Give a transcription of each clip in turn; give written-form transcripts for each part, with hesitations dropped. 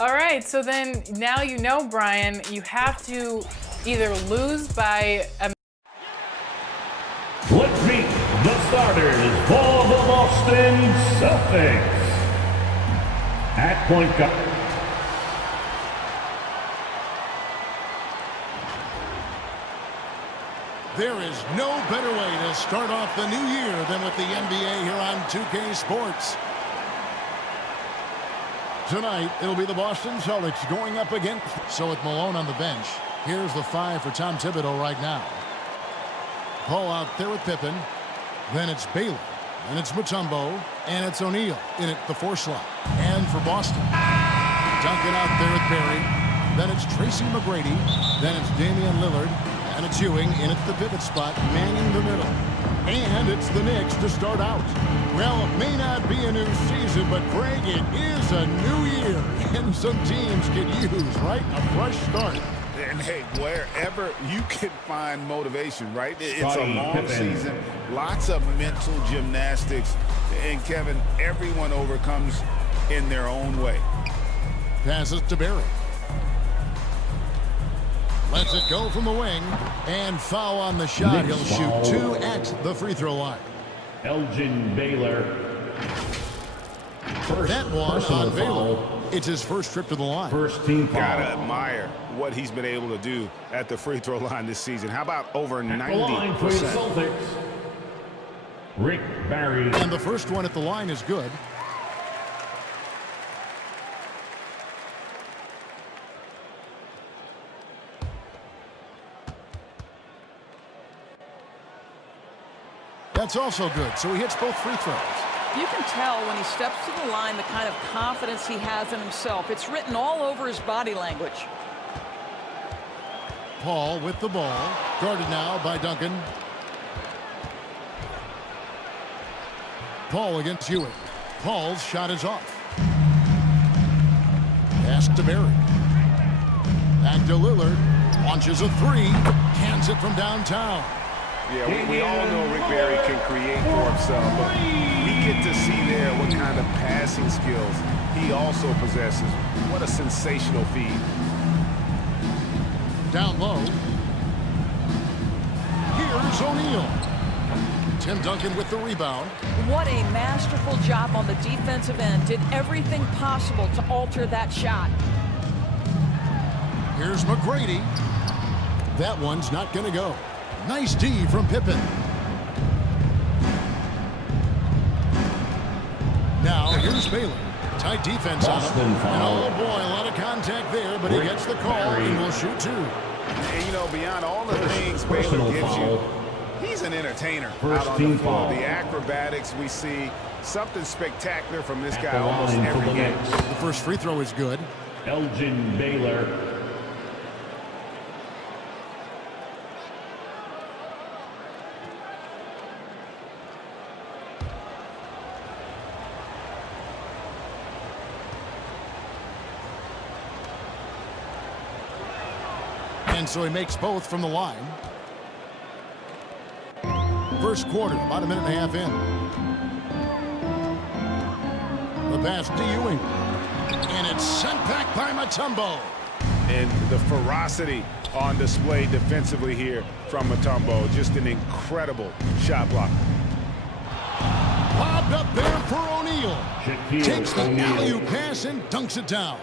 All right, so then now you know, Brian, you have to either lose by a... Let's meet the starters for the Boston Celtics. At point guard. There is no better way to start off the new year than with the NBA here on 2K Sports. Tonight, it'll be the Boston Celtics going up against. So with Malone on the bench, here's the 5 for Tom Thibodeau right now. Paul out there with Pippen. Then it's Baylor. Then it's Mutombo. And it's O'Neal in at the 4 slot. And for Boston, Duncan out there with Barry. Then it's Tracy McGrady. Then it's Damian Lillard. And it's Ewing in at the pivot spot, manning the middle. And it's the Knicks to start out. Well, it may not be a new season, but Greg, it is a new year. And some teams could use, right, a fresh start. And hey, wherever you can find motivation, right? It's a long season, lots of mental gymnastics. And Kevin, everyone overcomes in their own way. Passes to Barry. Lets it go from the wing. And foul on the shot. He'll shoot 2 at the free throw line. Elgin Baylor. That one on Baylor. It's his first trip to the line. First team foul. Gotta admire what he's been able to do at the free throw line this season. How about over 90%? For the Celtics, Rick Barry. And the first one at the line is good. That's also good, so he hits both free throws. You can tell when he steps to the line the kind of confidence he has in himself. It's written all over his body language. Paul with the ball, guarded now by Duncan. Paul against Ewing. Paul's shot is off. Pass to Barry. Back to Lillard. Launches a 3. Cans it from downtown. Yeah, we all know Rick Barry can create for himself, but we get to see there what kind of passing skills he also possesses. What a sensational feed. Down low. Here's O'Neal. Tim Duncan with the rebound. What a masterful job on the defensive end. Did everything possible to alter that shot. Here's McGrady. That one's not going to go. Nice D from Pippen. Now here's Baylor. Tight defense on him. And oh boy, a lot of contact there, but he gets the call and will shoot 2. And you know, beyond all the things Baylor gives you, he's an entertainer out on the floor. The acrobatics we see, something spectacular from this guy almost every game. The first free throw is good. Elgin Baylor. And so he makes both from the line. First quarter, about a minute and a half in. The pass to Ewing. And it's sent back by Mutombo. And the ferocity on display defensively here from Mutombo. Just an incredible shot blocker. Lobbed up there for O'Neal. Takes the alley-oop pass and dunks it down.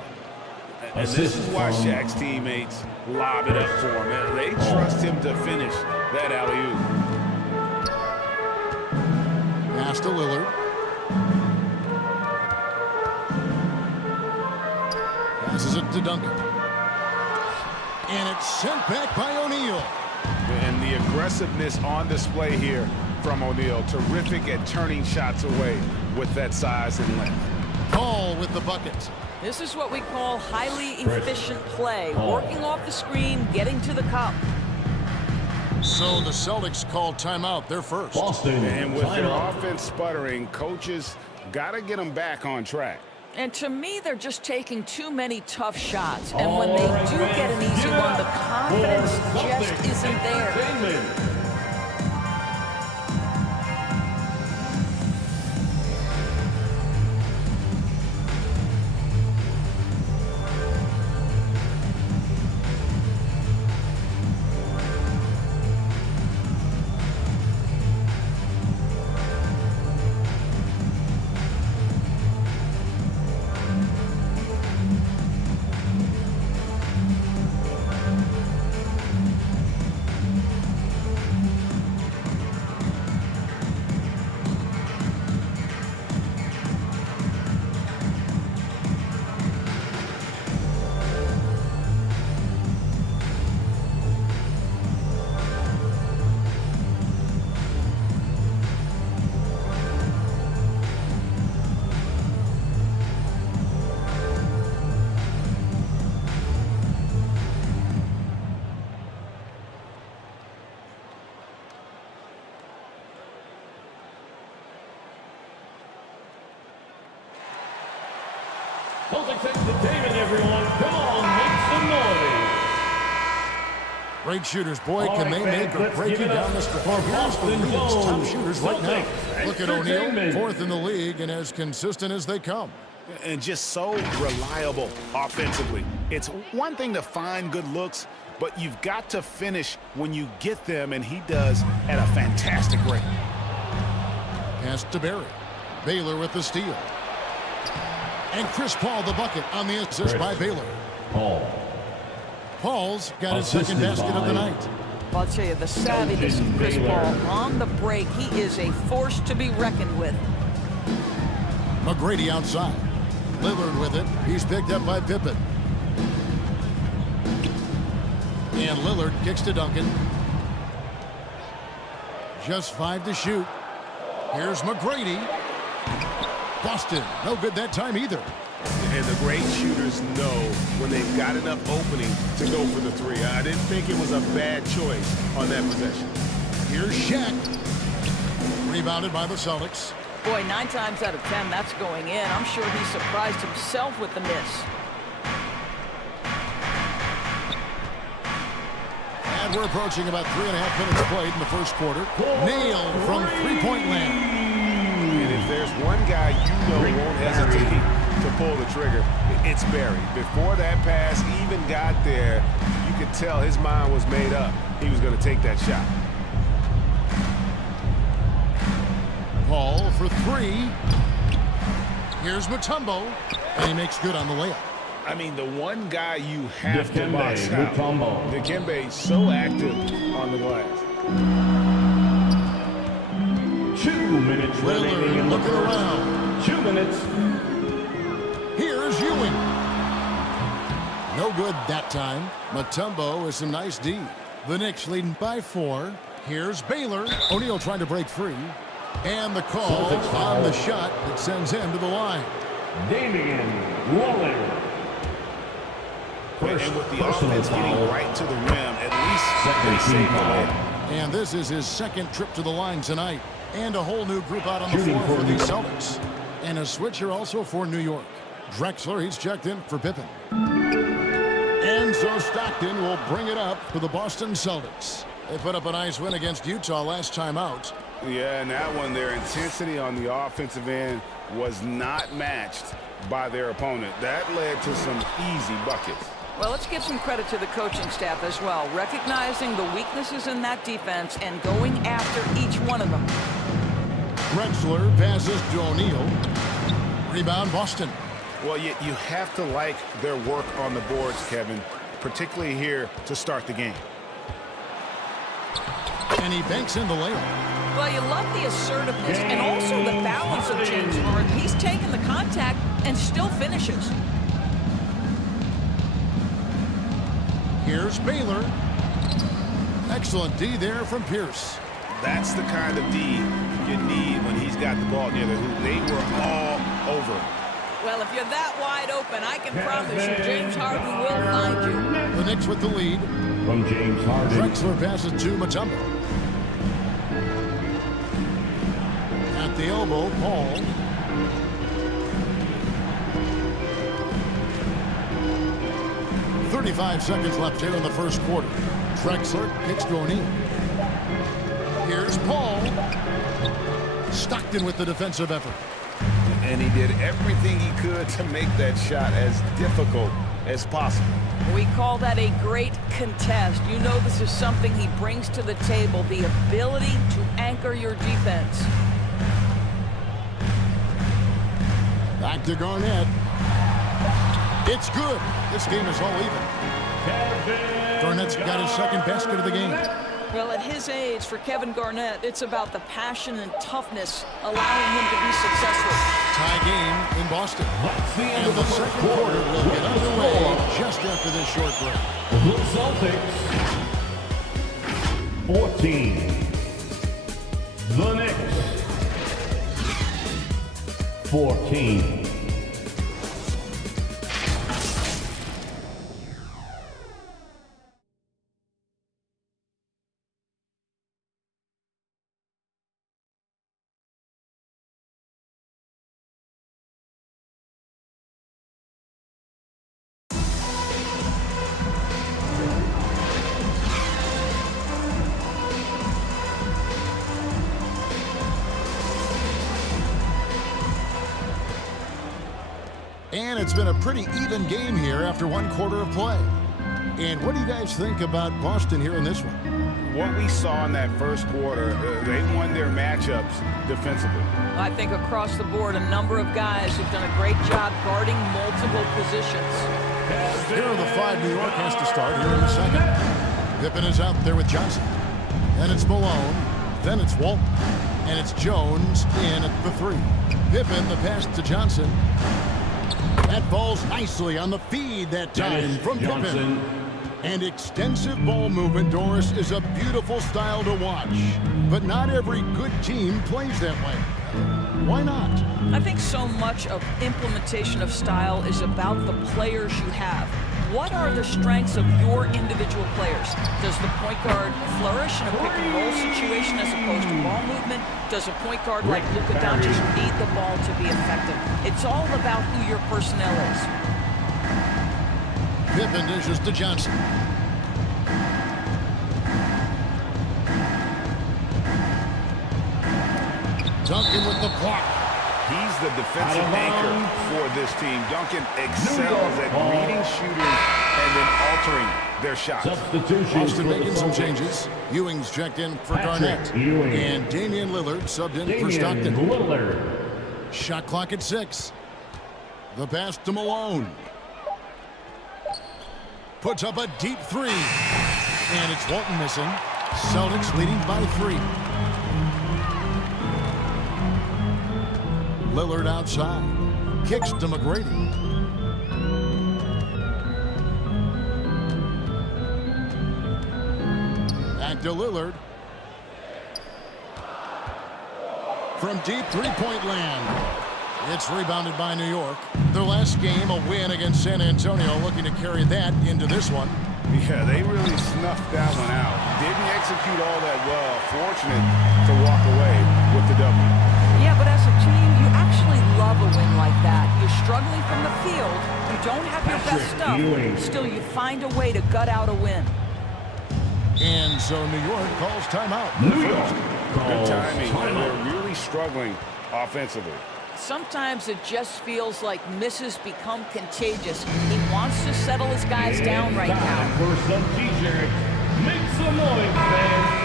And this is why Shaq's teammates lob it up for him. They trust him to finish that alley-oop. Pass to Lillard. Passes it to Duncan. And it's sent back by O'Neal. And the aggressiveness on display here from O'Neal. Terrific at turning shots away with that size and length. Paul with the bucket. This is what we call highly efficient play. Working off the screen, getting to the cup. So the Celtics called timeout. They're first. Boston. And with their offense sputtering, coaches got to get them back on track. And to me, they're just taking too many tough shots. And when they do get an easy one, the confidence just isn't there. Celtics Entertainment, everyone. Come on, make some noise. Great shooters, boy, All can right, they fans, make or let's break give you it down up the stretch. for Here's the Boston league's top Jones. shooters right now. Celtics Look at O'Neal, Entertainment. fourth in the league and as consistent as they come. And just so reliable offensively. It's one thing to find good looks, but you've got to finish when you get them, and he does at a fantastic rate. Pass to Barry. Baylor with the steal. And Chris Paul the bucket on the assist by Baylor. Paul's got his second basket of the night. I'll tell you, the savviness of Chris Paul on the break, he is a force to be reckoned with. McGrady outside. Lillard with it. He's picked up by Pippen. And Lillard kicks to Duncan. Just 5 to shoot. Here's McGrady. Boston, no good that time either. And the great shooters know when they've got enough opening to go for the three. I didn't think it was a bad choice on that possession. Here's Shaq. Rebounded by the Celtics. Boy, 9 times out of 10, that's going in. I'm sure he surprised himself with the miss. And we're approaching about 3.5 minutes played in the first quarter. Nailed from three-point land. And if there's one guy you know won't hesitate to pull the trigger, it's Barry. Before that pass even got there, you could tell his mind was made up. He was going to take that shot. Paul for 3. Here's Mutombo. And he makes good on the layup. I mean, the one guy you have to Dikembe box out. Mutombo. Dikembe so active on the glass. 2 minutes remaining in the looking first. around. 2 minutes. Here's Ewing. No good that time. Mutombo with some nice D. The Knicks leading by 4. Here's Baylor. O'Neal trying to break free. And the call Celtics foul. on the shot that sends him to the line. Damian Lillard. And with the Personal offense foul. getting right to the rim, at least Second they team saved the foul. layup. And this is his second trip to the line tonight. And a whole new group out on the Shooting floor for for the New- Celtics. And a switcher also for New York. Drexler, he's checked in for Pippen. And so Stockton will bring it up for the Boston Celtics. They put up a nice win against Utah last time out. Yeah, and that one, their intensity on the offensive end was not matched by their opponent. That led to some easy buckets. Well, let's give some credit to the coaching staff as well, recognizing the weaknesses in that defense and going after each one of them. Drexler passes to O'Neal. Rebound Boston. Well, you have to like their work on the boards, Kevin, particularly here to start the game. And he banks in the layup. Well, you love the assertiveness and also the balance of James Harden. He's taken the contact and still finishes. Here's Baylor. Excellent D there from Pierce. That's the kind of D you need when he's got the ball near the hoop. They were all over him. Well, if you're that wide open, I can promise you James Harden will find you. The Knicks with the lead. From James Harden. Drexler passes to Mutombo. At the elbow, Paul. .35 seconds left here in the first quarter. Drexler kicks to O'Neal. Here's Paul. Stockton with the defensive effort. And he did everything he could to make that shot as difficult as possible. We call that a great contest. You know this is something he brings to the table, the ability to anchor your defense. Back to Garnett. It's good. This game is all even. Garnett's got his second basket of the game. Well, at his age, for Kevin Garnett, it's about the passion and toughness allowing him to be successful. Tie game in Boston. That's the end And of the the first second quarter will get underway just after this short break. The Celtics 14. The Knicks 14. And it's been a pretty even game here after one quarter of play. And what do you guys think about Boston here in this one? What we saw in that first quarter, they won their matchups defensively. I think across the board, a number of guys have done a great job guarding multiple positions. Here are the 5 New York has to start here in the second. Pippen is out there with Johnson. Then it's Malone. Then it's Walton. And it's Jones in at the 3. Pippen, the pass to Johnson. That falls nicely on the feed that time from Pippen. And extensive ball movement, Doris, is a beautiful style to watch. But not every good team plays that way. Why not? I think so much of implementation of style is about the players you have. What are the strengths of your individual players? Does the point guard flourish in a pick-and-roll situation as opposed to ball movement? Does a point guard like Luka Doncic need the ball to be effective? It's all about who your personnel is. Pippen dishes to Johnson. Duncan with the block. He's the defensive anchor for this team. Duncan excels at reading shooters and then altering their shots. Substitution. Boston making some changes. Ewing's checked in for Garnett. And Damian Lillard subbed in for Stockton. Shot clock at 6. The pass to Malone. Puts up a deep 3. And it's Walton missing. Celtics leading by 3. Lillard outside. Kicks to McGrady. Back to Lillard. From deep three-point land. It's rebounded by New York. Their last game, a win against San Antonio, looking to carry that into this one. Yeah, they really snuffed that one out. Didn't execute all that well. Fortunate to walk away with the W. Yeah, but as a team, you actually love a win like that. You're struggling from the field. You don't have your best stuff. Still, you find a way to gut out a win. And so New York calls timeout. New York. Good timing. They're really struggling offensively. Sometimes it just feels like misses become contagious. He wants to settle his guys down right now. For some t-shirts, make some noise, fans.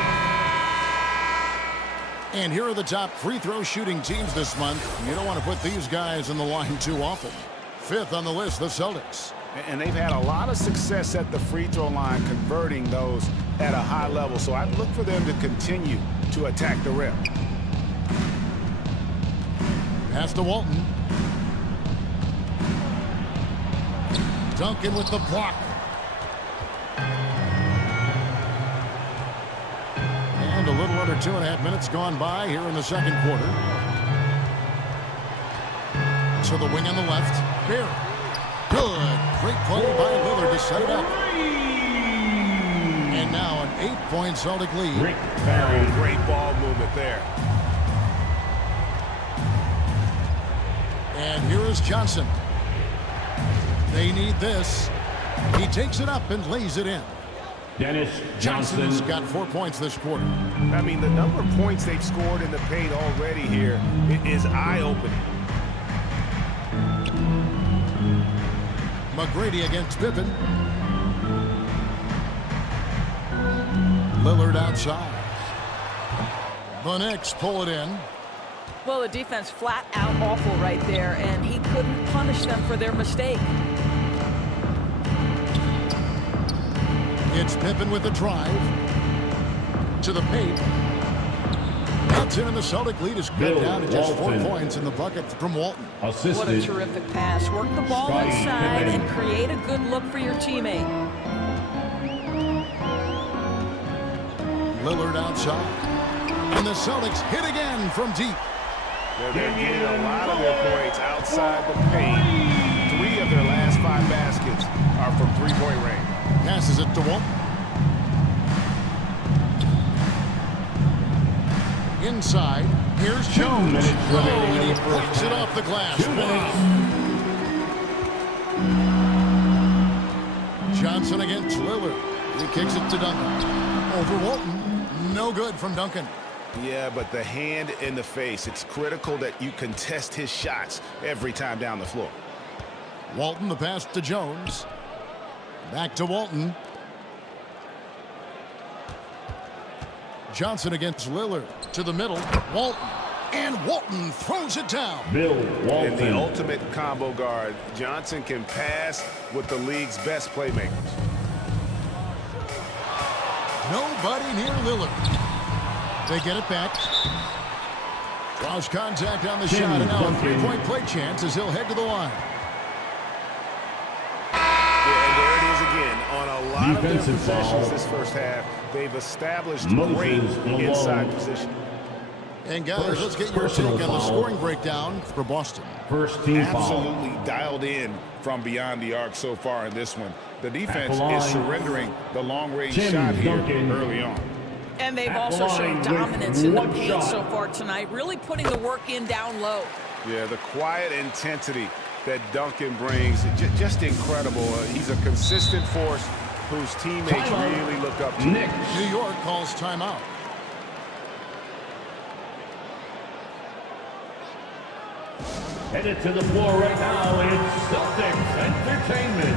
And here are the top free throw shooting teams this month. You don't want to put these guys in the line too often. 5th on the list, the Celtics. And they've had a lot of success at the free throw line, converting those at a high level. So I'd look for them to continue to attack the rim. Pass to Walton. Duncan with the block. And a little under 2.5 minutes gone by here in the second quarter. To the wing on the left. Barry. Good. Great play by Lillard to set it up. And now an 8-point Celtic lead. Great ball movement there. And here is Johnson. They need this. He takes it up and lays it in. Dennis Johnson's got 4 points this quarter. I mean, the number of points they've scored in the paint already here is eye-opening. McGrady against Pippen. Lillard outside. The Knicks pull it in. Well, the defense flat out awful right there, and he couldn't punish them for their mistake. It's Pippen with the drive. To the paint. That's in, and the Celtic lead is cut down to just 4 points in the bucket from Walton. Assisted. What a terrific pass. Work the ball inside and create a good look for your teammate. Lillard outside. And the Celtics hit again from deep. They're getting a lot of their points outside the paint. 3 of their last 5 baskets are from three-point range. Passes it to Walton. Inside. Here's Jones. And he breaks it off the glass. Wow. Johnson against Lillard. He kicks it to Duncan. Over Walton. No good from Duncan. Yeah, but the hand in the face, it's critical that you contest his shots every time down the floor. Walton, the pass to Jones. Back to Walton. Johnson against Lillard. To the middle. Walton. And Walton throws it down. Bill Walton. In the ultimate combo guard, Johnson can pass with the league's best playmakers. Nobody near Lillard. They get it back. Draws contact on the shot, and now a three-point play chance as he'll head to the line. And there it is again. On a lot of their Defensive possessions foul. this first half, they've established Moses great Malone. inside position. And guys, let's get your take personal on the foul. scoring breakdown for Boston. First team foul. Absolutely dialed in from beyond the arc so far in this one. The defense line. is surrendering the long-range Tim shot here Duncan. early on. And they've At also line shown with dominance in the one paint shot. so far tonight, really putting the work in down low. Yeah, the quiet intensity that Duncan brings, just incredible. He's a consistent force whose teammates Timeout. really look up to. Knicks. New York calls timeout. Headed to the floor right now, it's Celtics Entertainment.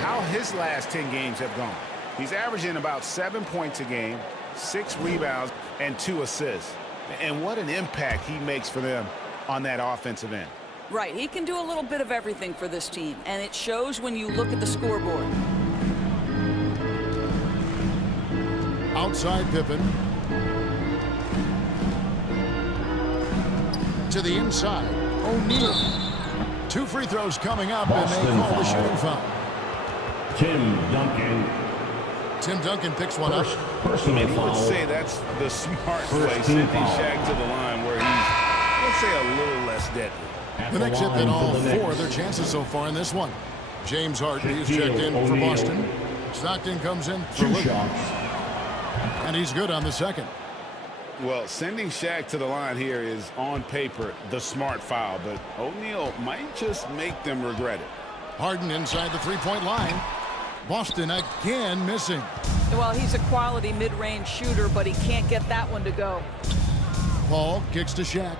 How his last 10 games have gone. He's averaging about 7 points a game, 6 rebounds, and 2 assists. And what an impact he makes for them on that offensive end. Right, he can do a little bit of everything for this team, and it shows when you look at the scoreboard. Outside Pippen. To the inside. O'Neal. 2 free throws coming up, Boston and they call the foul. shooting foul. Tim Duncan. Tim Duncan picks one up. Personal I would foul. say that's the smart First play, team sending foul. Shaq to the line where he's, let's say, a little less deadly. At The Knicks hit line in all for the 4 Knicks. of their chances so far in this one. James Harden, he's Shaquille checked in for O'Neal. Boston. Stockton comes in for 2 Lillard. shots. And he's good on the second. Well, sending Shaq to the line here is, on paper, the smart foul, but O'Neal might just make them regret it. Harden inside the three-point line. Boston again missing. Well, he's a quality mid-range shooter, but he can't get that one to go. Paul kicks to Shaq.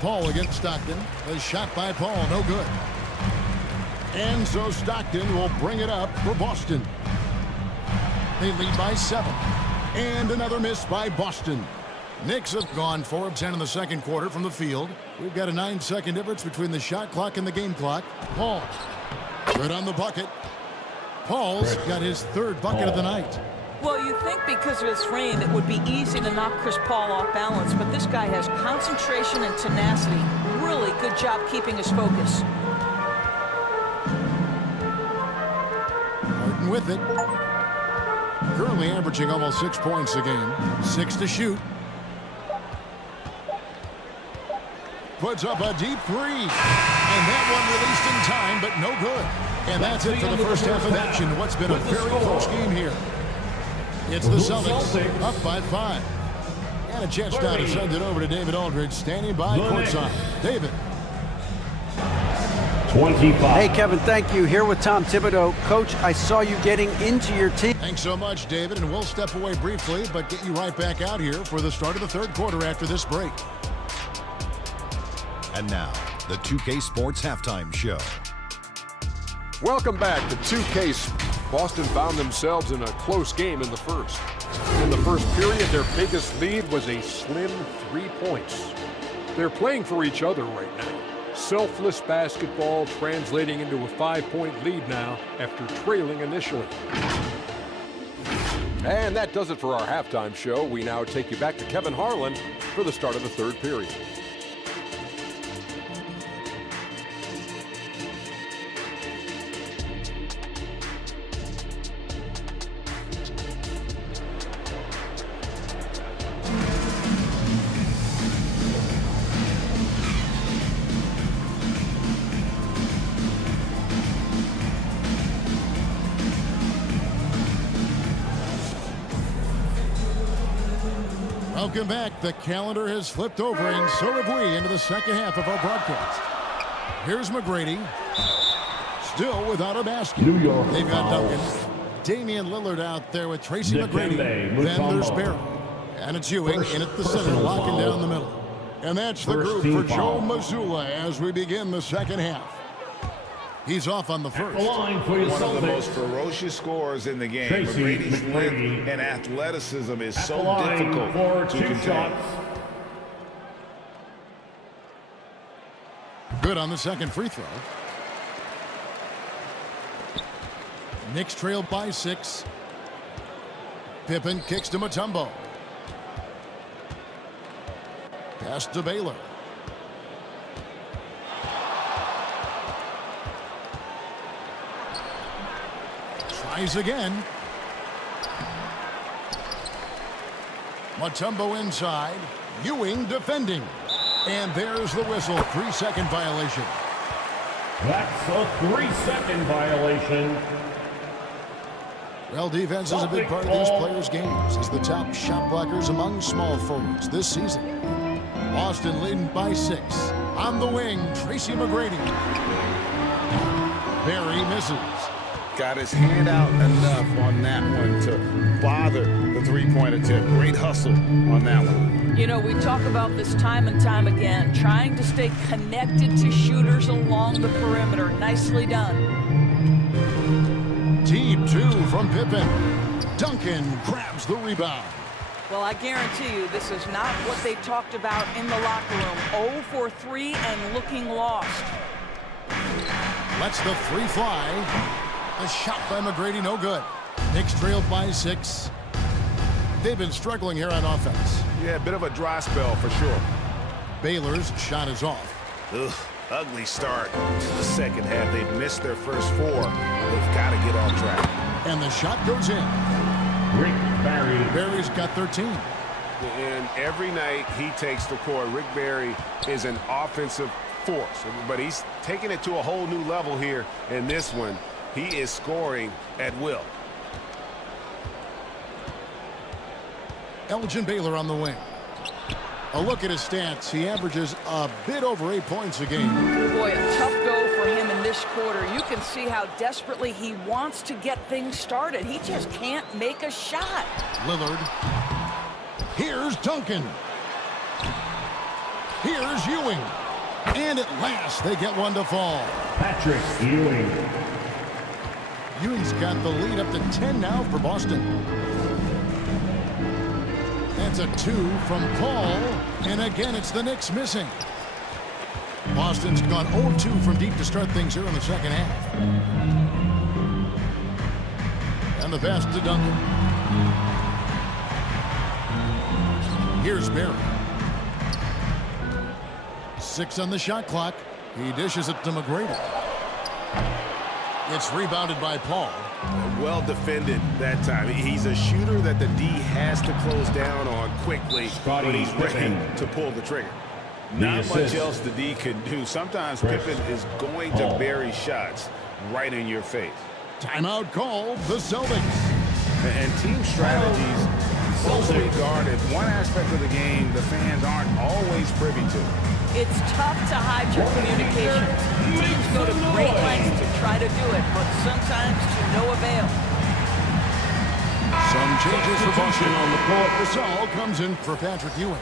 Paul against Stockton. A shot by Paul, no good. And so Stockton will bring it up for Boston. They lead by 7. And another miss by Boston. Knicks have gone 4 of 10 in the second quarter from the field. We've got a 9-second difference between the shot clock and the game clock. Paul, good on the bucket. Paul's got his 3rd bucket of the night. Well, you think because of his frame, it would be easy to knock Chris Paul off balance, but this guy has concentration and tenacity. Really good job keeping his focus. Harden with it. Currently averaging almost 6 points a game. 6 to shoot. Puts up a deep 3. And that one released in time, but no good. And that's it for the first half of action. What's been a very close game here. It's the Celtics up by 5. And a chance now to send it over to David Aldridge, standing by courtside. David. 25. Hey, Kevin, thank you. Here with Tom Thibodeau. Coach, I saw you getting into your team. Thanks so much, David. And we'll step away briefly, but get you right back out here for the start of the third quarter after this break. And now, the 2K Sports Halftime Show. Welcome back to 2K. Boston found themselves in a close game in the first. In the first period, their biggest lead was a slim 3 points. They're playing for each other right now. Selfless basketball translating into a 5-point lead now after trailing initially. And that does it for our halftime show. We now take you back to Kevin Harlan for the start of the third period. Welcome back. The calendar has flipped over, and so have we, into the second half of our broadcast. Here's McGrady. Still without a basket. New York They've got foul. Duncan. Damian Lillard out there with Tracy McGrady. Dikembe Then there's Mutombo. Barry. And it's Ewing in at the center, personal locking foul. down the middle. And that's the First group team for Joe foul. Mazzulla as we begin the second half. He's off on the The first. line for the One of the most Celtics. ferocious scorers in the game. Tracy McGrady's McGrady. length and athleticism is At so the line difficult for to 2 contain. shots. Good on the second free throw. Knicks trail by 6. Pippen kicks to Mutombo. Pass to Baylor. Tries again. Mutombo inside. Ewing defending. And there's the whistle. 3-second violation. That's a 3-second violation. Well, defense is a big part of these players' games as the top shot blockers among small forwards this season. Boston leading by 6. On the wing, Tracy McGrady. Barry misses. Got his hand out enough on that one to bother the three-point attempt. Great hustle on that one. You know, we talk about this time and time again, trying to stay connected to shooters along the perimeter. Nicely done. Team 2 from Pippen. Duncan grabs the rebound. Well, I guarantee you this is not what they talked about in the locker room. 0 for 3 and looking lost. Lets the 3 fly. A shot by McGrady, no good. Knicks trailed by 6. They've been struggling here on offense. Yeah, a bit of a dry spell for sure. Baylor's shot is off. Ugh, ugly start to the second half. They've missed their first 4. They've got to get on track. And the shot goes in. Rick Barry. Barry's got 13. And every night he takes the court, Rick Barry is an offensive force. But he's taking it to a whole new level here in this one. He is scoring at will. Elgin Baylor on the wing. A look at his stats. He averages a bit over 8 points a game. Boy, a tough go for him in this quarter. You can see how desperately he wants to get things started. He just can't make a shot. Lillard. Here's Duncan. Here's Ewing. And at last, they get one to fall. Patrick Ewing. Ewing's got the lead up to 10 now for Boston. That's a 2 from Paul. And again, it's the Knicks missing. Boston's gone 0-2 from deep to start things here in the second half. And the pass to Duncan. Here's Barry. 6 on the shot clock. He dishes it to McGrady. It's rebounded by Paul. Well defended that time. He's a shooter that the D has to close down on quickly when he's ready to pull the trigger. Not much else the D can do. Sometimes Pippen is going to bury shots right in your face. Timeout called the Celtics. And team strategies closely guarded. One aspect of the game the fans aren't always privy to. It's tough to hide your communications. Teams go to great lengths to try to do it, but sometimes to no avail. Some changes for Boston on the court. Gasol comes in for Patrick Ewing.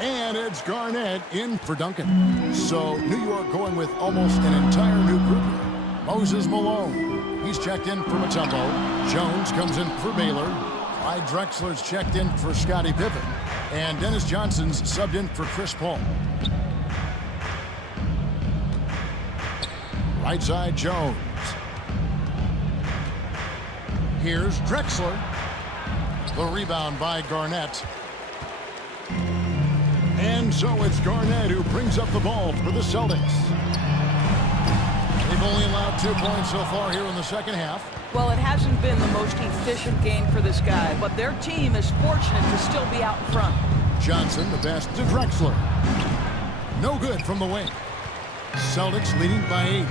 And it's Garnett in for Duncan. So New York going with almost an entire new group here. Moses Malone. He's checked in for Mutombo. Jones comes in for Baylor. Clyde Drexler's checked in for Scottie Pippen. And Dennis Johnson's subbed in for Chris Paul. Right side, Jones. Here's Drexler. The rebound by Garnett. And so it's Garnett who brings up the ball for the Celtics. They've only allowed 2 points so far here in the second half. Well, it hasn't been the most efficient game for this guy, but their team is fortunate to still be out in front. Johnson, the pass to Drexler. No good from the wing. Celtics leading by 8.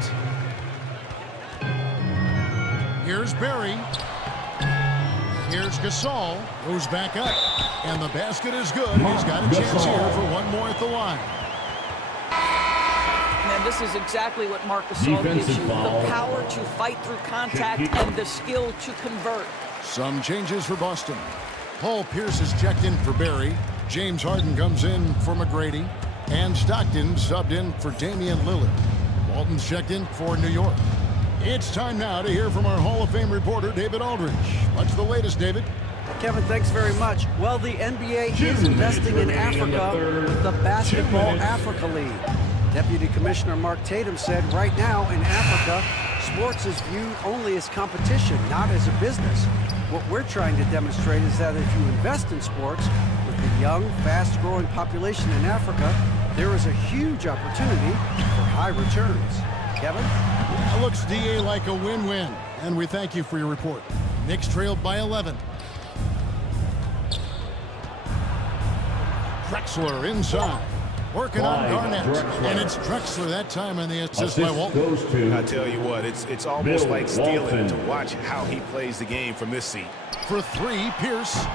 Here's Barry. Here's Gasol. Goes back up. And the basket is good. He's got a chance here for one more at the line. Now, And this is exactly what Marc Gasol gives you. The power to fight through contact and the skill to convert. Some changes for Boston. Paul Pierce is checked in for Barry. James Harden comes in for McGrady. And Stockton subbed in for Damian Lillard. Walton's checked in for New York. It's time now to hear from our Hall of Fame reporter, David Aldridge. What's the latest, David? Kevin, thanks very much. Well, the NBA is investing in Africa with the Basketball Africa League. Deputy Commissioner Mark Tatum said right now in Africa, sports is viewed only as competition, not as a business. What we're trying to demonstrate is that if you invest in sports, with the young, fast-growing population in Africa, there is a huge opportunity for high returns. Kevin? It looks, DA, like a win-win, and we thank you for your report. Knicks trailed by 11. Drexler inside. Working on Garnett. And it's Drexler that time, and the assist by Walton. I tell you what, it's almost like stealing to watch how he plays the game from this seat. For three, Pierce.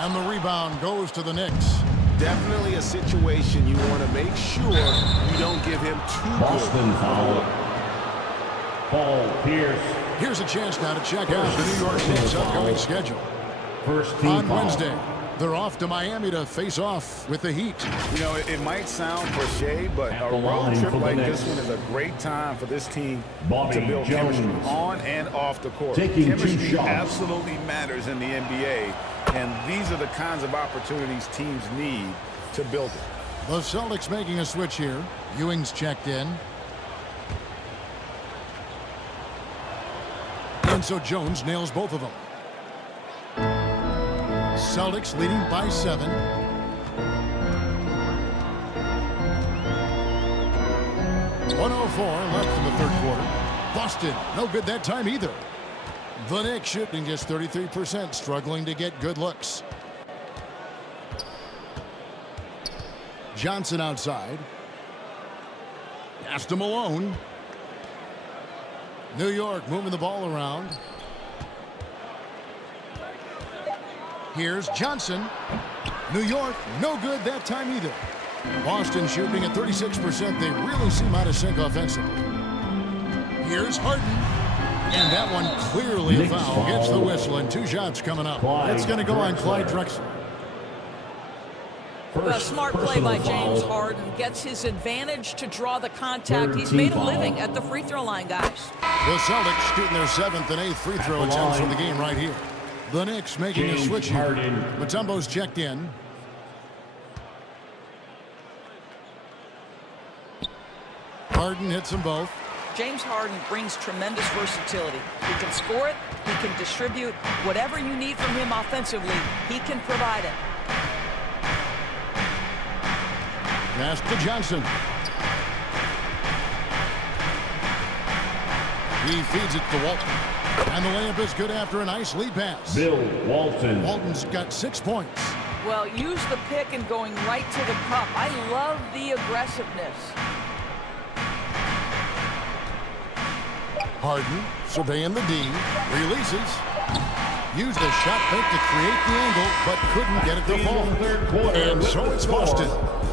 And the rebound goes to the Knicks. Definitely a situation you want to make sure you don't give him too Boston foul. Paul Pierce. Here's a chance now to check out the New York Knicks' upcoming schedule. First team on foul. Wednesday, they're off to Miami to face off with the Heat. You know, it might sound cliche, but a road trip like this one is a great time for this team to build chemistry on and off the court. Chemistry absolutely matters in the NBA, and these are the kinds of opportunities teams need to build it. The Celtics making a switch here. Ewing's checked in. And so Jones nails both of them. Celtics leading by 7. .104 left in the third quarter. Boston, no good that time either. The Knicks shooting just 33%, struggling to get good looks. Johnson outside. Pass to Malone. New York moving the ball around. Here's Johnson. New York, no good that time either. Boston shooting at 36%. They really seem out of sync offensively. Here's Harden. And that one clearly a foul. Gets the whistle, and 2 shots coming up. It's going to go on Clyde Drexler. A smart play by James Harden. Gets his advantage to draw the contact. He's made a living at the free throw line, guys. The Celtics shooting their 7th and 8th free throw attempts for the game right here. The Knicks making a switch here. Mutombo's checked in. Harden hits them both. James Harden brings tremendous versatility. He can score it, he can distribute. Whatever you need from him offensively, he can provide it. Pass to Johnson. He feeds it to Walton. And the layup is good after a nice lead pass. Bill Walton. Walton's got 6 points. Well, use the pick and going right to the cup. I love the aggressiveness. Harden surveying the D. Releases. Used a shot fake to create the angle, but couldn't get it to fall. And so it's Boston,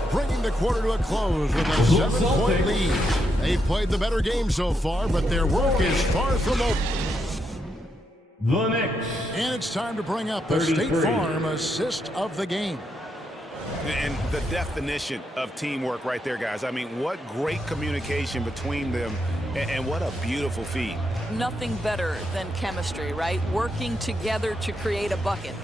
bringing the quarter to a close with a 7-point lead. They've played the better game so far, but their work is far from over. The Knicks. And it's time to bring up the State Farm assist of the game. And the definition of teamwork right there, guys. I mean, what great communication between them, and what a beautiful feed. Nothing better than chemistry, right? Working together to create a bucket.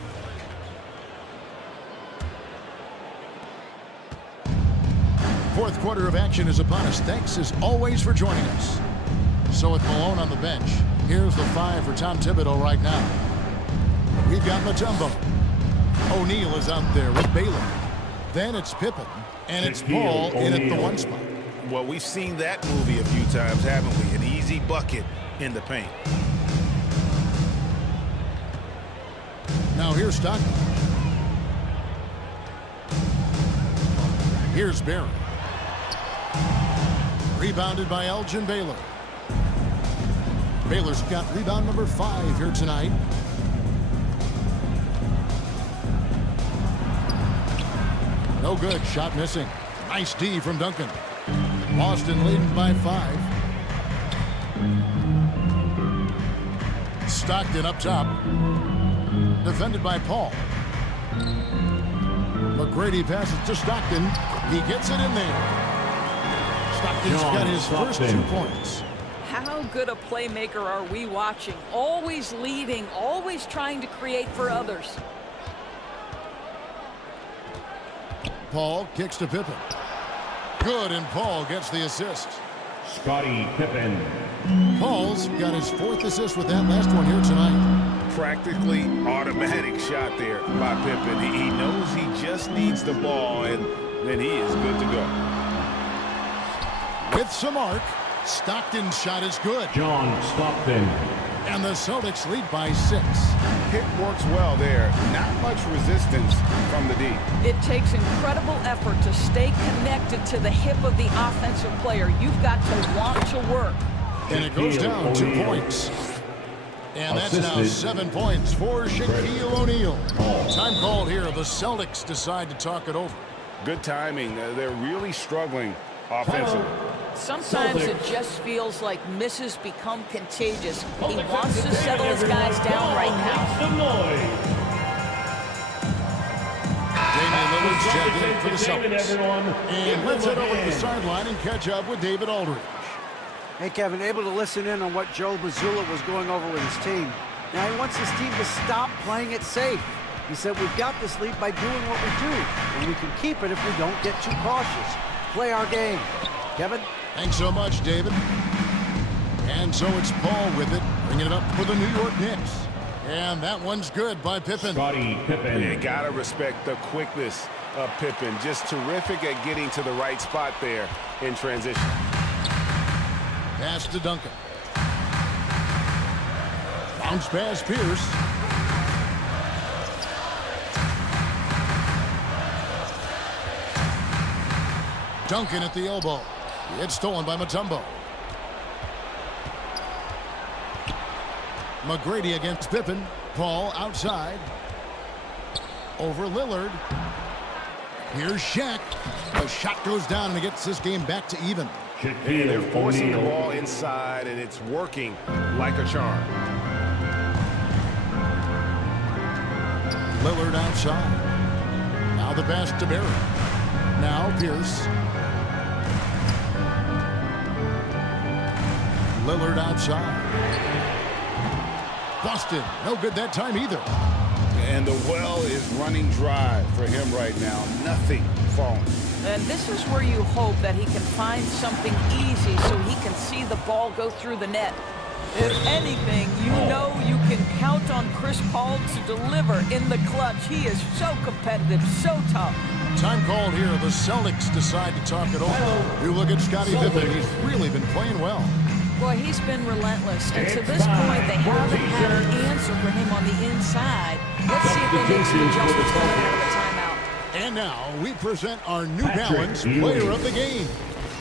Fourth quarter of action is upon us. Thanks as always for joining us. So with Malone on the bench, here's the 5 for Tom Thibodeau right now. We've got Mutombo. O'Neal is out there with Baylor. Then it's Pippen, and it's Paul in at the 1 spot. Well, we've seen that movie a few times, haven't we? An easy bucket in the paint. Now here's Stockton. Here's Barry. Rebounded by Elgin Baylor. Baylor's got rebound number 5 here tonight. No good. Shot missing. Nice D from Duncan. Boston leading by 5. Stockton up top. Defended by Paul. McGrady passes to Stockton. He gets it in there. Stockton's got his first 2 points. How good a playmaker are we watching? Always leading, always trying to create for others. Paul kicks to Pippen. Good, and Paul gets the assist. Scottie Pippen. Paul's got his 4th assist with that last one here tonight. Practically automatic shot there by Pippen. He knows he just needs the ball, and then he is good to go. With some arc, Stockton's shot is good. John Stockton. And the Celtics lead by 6. Pick works well there. Not much resistance from the D. It takes incredible effort to stay connected to the hip of the offensive player. You've got to want to work. And it goes down 2 points. And that's now 7 points for Shaquille O'Neal. Time called here. The Celtics decide to talk it over. Good timing. They're really struggling offensively. Sometimes it just feels like misses become contagious. He wants to settle his guys down right now. Damian Lillard's checked in for the Celtics. And let's head over to the sideline and catch up with David Aldridge. Hey, Kevin, able to listen in on what Joe Mazzulla was going over with his team. Now he wants his team to stop playing it safe. He said, we've got this lead by doing what we do, and we can keep it if we don't get too cautious. Play our game. Kevin? Thanks so much, David. And so it's Paul with it, bringing it up for the New York Knicks. And that one's good by Pippen. Scottie Pippen. You gotta respect the quickness of Pippen. Just terrific at getting to the right spot there in transition. Pass to Duncan. Bounce pass, Pierce. Duncan at the elbow. It's stolen by Mutombo. McGrady against Pippen. Paul outside. Over Lillard. Here's Shaq. The shot goes down and it gets this game back to even. And they're forcing the ball inside, and it's working like a charm. Lillard outside. Now the pass to Barry. Now Pierce. Lillard outside. Boston, no good that time either. And the well is running dry for him right now. Nothing falling. And this is where you hope that he can find something easy so he can see the ball go through the net. If anything, you know you can count on Chris Paul to deliver in the clutch. He is so competitive, so tough. Time called here. The Celtics decide to talk it over. You look at Scottie Pippen. He's really been playing well. Boy, he's been relentless. And to this point, they haven't had an answer for him on the inside. Let's see if they make some adjustments coming out of the timeout. And now we present our New Balance player of the game,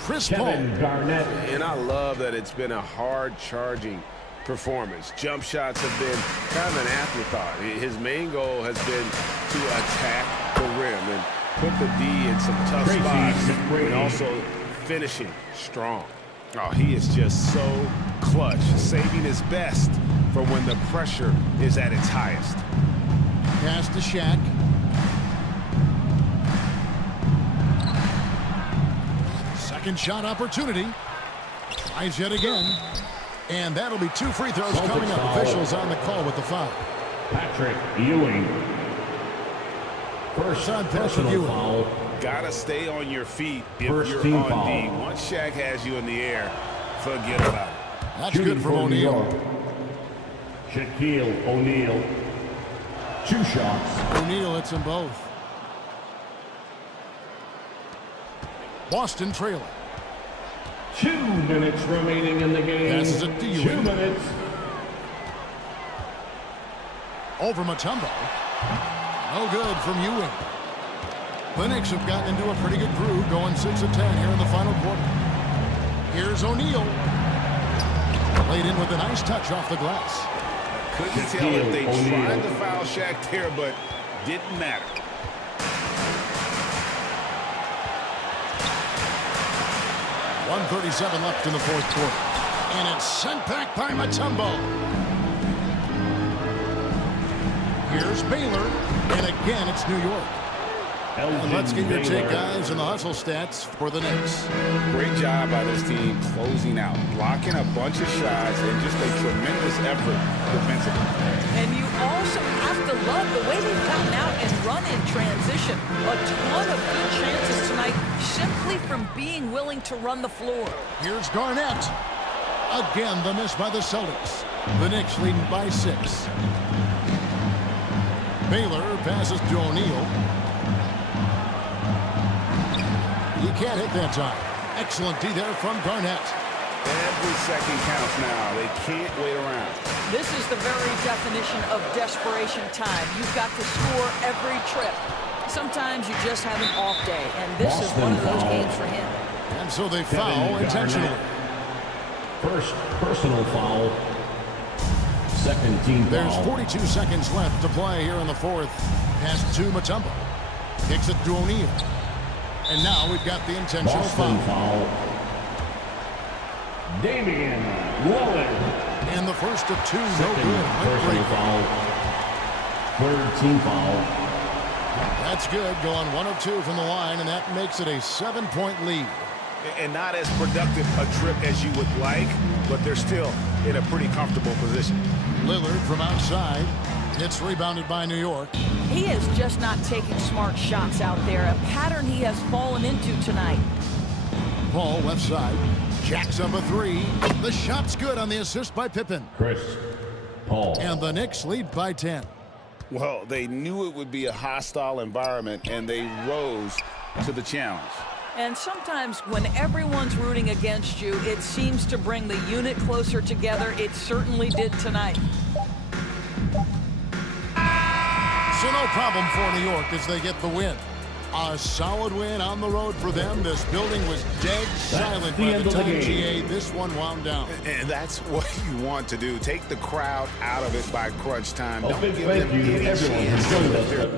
Chris Paul. And I love that it's been a hard-charging performance. Jump shots have been kind of an afterthought. His main goal has been to attack the rim and put the D in some tough spots and also finishing strong. Oh, he is just so clutch, saving his best for when the pressure is at its highest. Pass to Shaq. Second shot opportunity. Tries yet again. And that'll be 2 free throws coming up. Officials on the call with the foul. Patrick Ewing. First on Patrick Ewing. Foul. Gotta stay on your feet if First you're team on foul. D. Once Shaq has you in the air, forget about it. That's good from O'Neal. Shaquille O'Neal. 2 shots. O'Neal hits them both. Boston trailing. 2 minutes remaining in the game. Passes it to Ewing. 2 minutes. Over Mutombo. No good from Ewing. The Knicks have gotten into a pretty good groove, going 6 of 10 here in the final quarter. Here's O'Neal. Laid in with a nice touch off the glass. Couldn't tell if they tried to foul Shaq there, but didn't matter. 1:37 left in the fourth quarter. And it's sent back by Mutombo. Here's Baylor. And again, it's New York. And let's get your take, guys, on the hustle stats for the Knicks. Great job by this team closing out, blocking a bunch of shots, and just a tremendous effort defensively. And you also have to love the way they've gotten out and run in transition. A ton of good chances tonight simply from being willing to run the floor. Here's Garnett. Again, the miss by the Celtics. The Knicks leading by 6. Baylor passes to O'Neal. You can't hit that time. Excellent D there from Garnett. Every second counts now. They can't wait around. This is the very definition of desperation time. You've got to score every trip. Sometimes you just have an off day, and this is one of those games for him. And so they foul intentionally. First personal foul. Second team foul. There's 42 seconds left to play here in the fourth. Pass to Mutombo. Kicks it to O'Neal. And now we've got the intentional foul. Damian Lillard. And the first of 2, no Second good. personal foul. Third team foul. That's good, going 1 of 2 from the line, and that makes it a 7-point lead. And not as productive a trip as you would like, but they're still in a pretty comfortable position. Lillard from outside. It's rebounded by New York. He is just not taking smart shots out there, a pattern he has fallen into tonight. Paul left side. Jacks up a 3. The shot's good on the assist by Pippen. Chris Paul. And the Knicks lead by 10. Well, they knew it would be a hostile environment, and they rose to the challenge. And sometimes when everyone's rooting against you, it seems to bring the unit closer together. It certainly did tonight. So no problem for New York as they get the win. A solid win on the road for them. This building was dead silent by the time GA this one wound down. And that's what you want to do. Take the crowd out of it by crunch time. Don't give Thank them you any to everyone chance who to joined lift us. their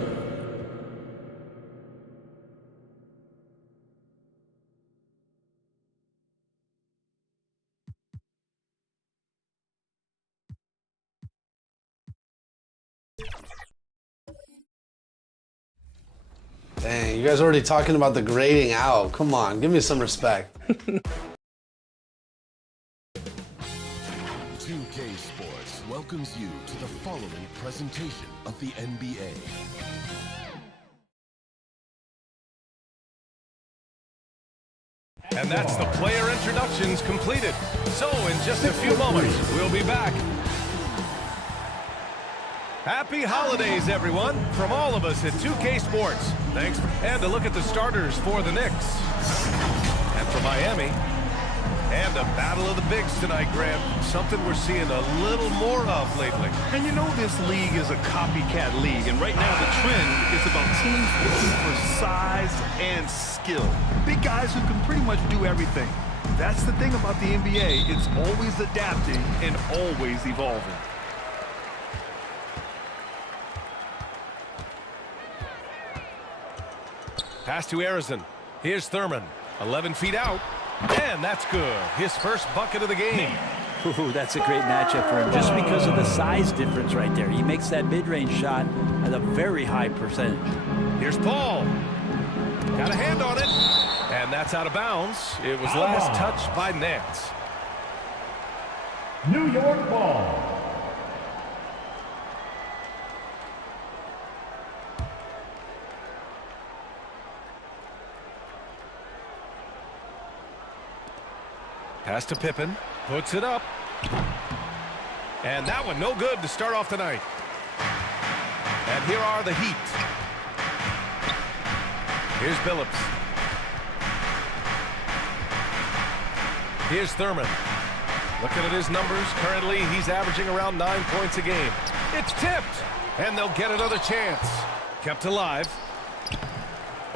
Dang, you guys are already talking about the grading out. Come on, give me some respect. 2K Sports welcomes you to the following presentation of the NBA. And that's the player introductions completed. So in just a few moments, we'll be back. Happy holidays, everyone, from all of us at 2K Sports. Thanks. And a look at the starters for the Knicks. And for Miami. And a battle of the bigs tonight, Graham. Something we're seeing a little more of lately. And you know this league is a copycat league. And right now the trend is about teams looking for size and skill. Big guys who can pretty much do everything. That's the thing about the NBA. It's always adapting and always evolving. Pass to Arizon. Here's Thurman. 11 feet out. And that's good. His first bucket of the game. Ooh, that's a great matchup for him just because of the size difference right there. He makes that mid-range shot at a very high percentage. Here's Paul. Got a hand on it. And that's out of bounds. It was last touched by Nance. New York ball. Pass to Pippen. Puts it up. And that one no good to start off the night. And here are the Heat. Here's Billups. Here's Thurman. Looking at his numbers, currently he's averaging around 9 points a game. It's tipped, and they'll get another chance. Kept alive.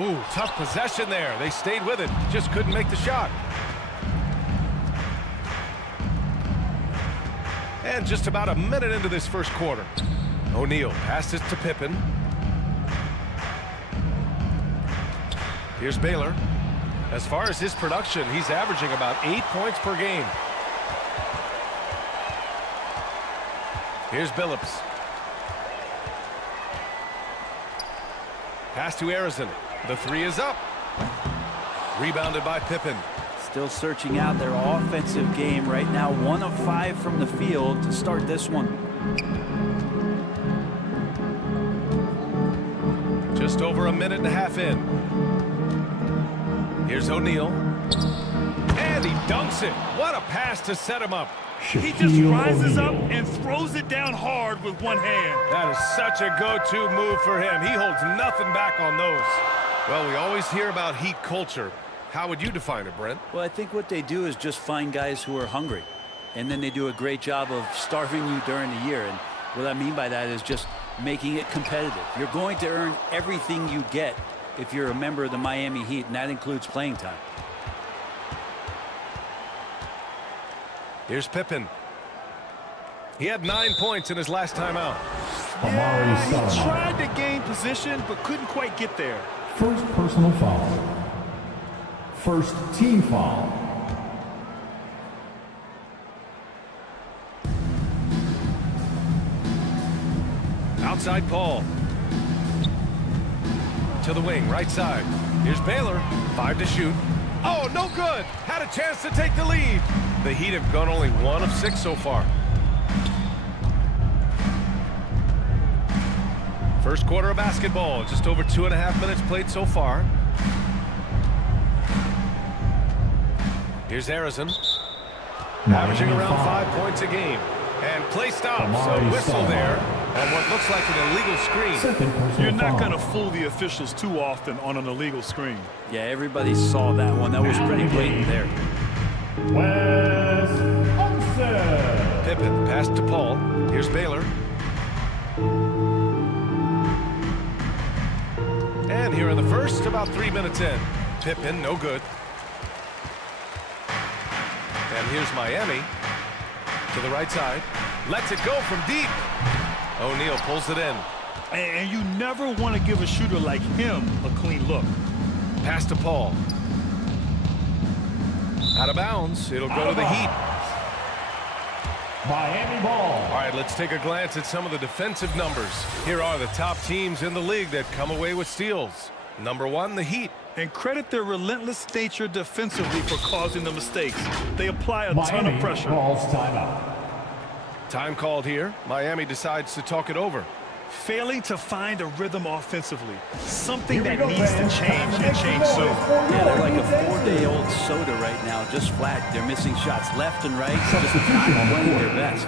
Ooh, tough possession there. They stayed with it, just couldn't make the shot. And just about a minute into this first quarter. O'Neal passes to Pippen. Here's Baylor. As far as his production, he's averaging about 8 points per game. Here's Billups. Pass to Arizona. The three is up. Rebounded by Pippen. Still searching out their offensive game right now. 1 of 5 from the field to start this one. Just over a minute and a half in. Here's O'Neal. And he dunks it. What a pass to set him up. He just rises up and throws it down hard with one hand. That is such a go-to move for him. He holds nothing back on those. Well, we always hear about Heat culture. How would you define it, Brent? Well, I think what they do is just find guys who are hungry. And then they do a great job of starving you during the year. And what I mean by that is just making it competitive. You're going to earn everything you get if you're a member of the Miami Heat, and that includes playing time. Here's Pippen. He had 9 points in his last time out. Yeah, he tried to gain position, but couldn't quite get there. First personal foul. First team foul. Outside Paul. To the wing, right side. Here's Baylor. 5 to shoot. Oh, no good. Had a chance to take the lead. The Heat have gone only 1 of 6 so far. First quarter of basketball. Just over 2.5 minutes played so far. Here's Harrison. Averaging around 5 points a game. And play stops. So whistle there on what looks like an illegal screen. You're not going to fool the officials too often on an illegal screen. Yeah, everybody saw that one. That was pretty blatant there. Wes Unseld. Pippen pass to Paul. Here's Baylor. And here in the first, about 3 minutes in. Pippen, no good. And here's Miami. To the right side. Lets it go from deep. O'Neal pulls it in. And you never want to give a shooter like him a clean look. Pass to Paul. Out of bounds. It'll go to the Heat. Miami ball. All right, let's take a glance at some of the defensive numbers. Here are the top teams in the league that come away with steals. Number 1, the Heat. And credit their relentless nature defensively for causing the mistakes. They apply a ton of pressure. Calls timeout. Time called here. Miami decides to talk it over. Failing to find a rhythm offensively. Something that needs to change and change soon. Yeah, they're like a 4-day-old soda right now, just flat. They're missing shots left and right, just not playing their best.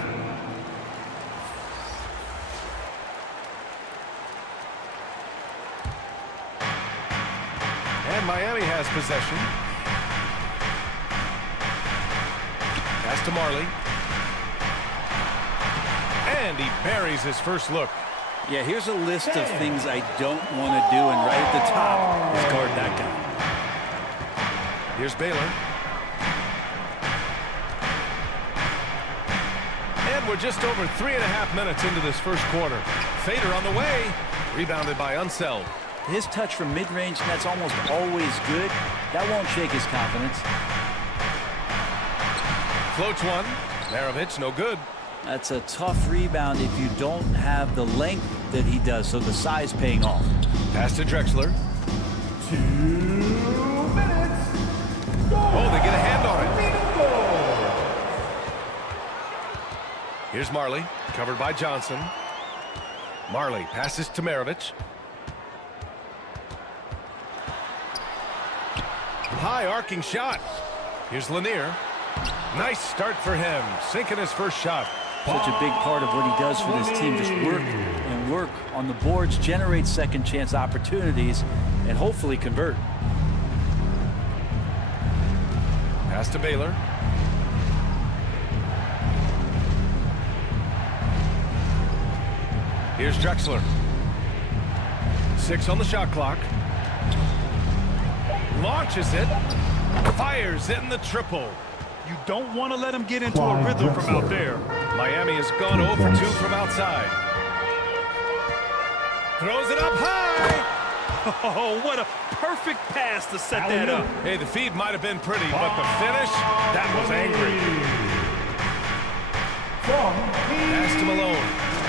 And Miami has possession. Pass to Marley. And he buries his first look. Yeah, here's a list of things I don't want to do, and right at the top is guard that guy. Here's Baylor. And we're just over 3.5 minutes into this first quarter. Fader on the way. Rebounded by Unseld. His touch from mid-range, that's almost always good. That won't shake his confidence. Floats one. Maravich, no good. That's a tough rebound if you don't have the length that he does, so the size paying off. Pass to Drexler. 2 minutes. Oh, they get a hand on it. Here's Marley, covered by Johnson. Marley passes to Maravich. High arcing shot. Here's Lanier. Nice start for him, sinking his first shot. Such a big part of what he does for this team, just work and work on the boards, generate second chance opportunities, and hopefully convert. Pass to Baylor. Here's Drexler. 6 on the shot clock. Launches it. Fires it in the triple. You don't want to let him get into a rhythm from out there. Miami has gone 0 for 2 from outside. Throws it up high. Oh, what a perfect pass to set that up. Hey, the feed might have been pretty, but the finish, that was angry. Pass to Malone,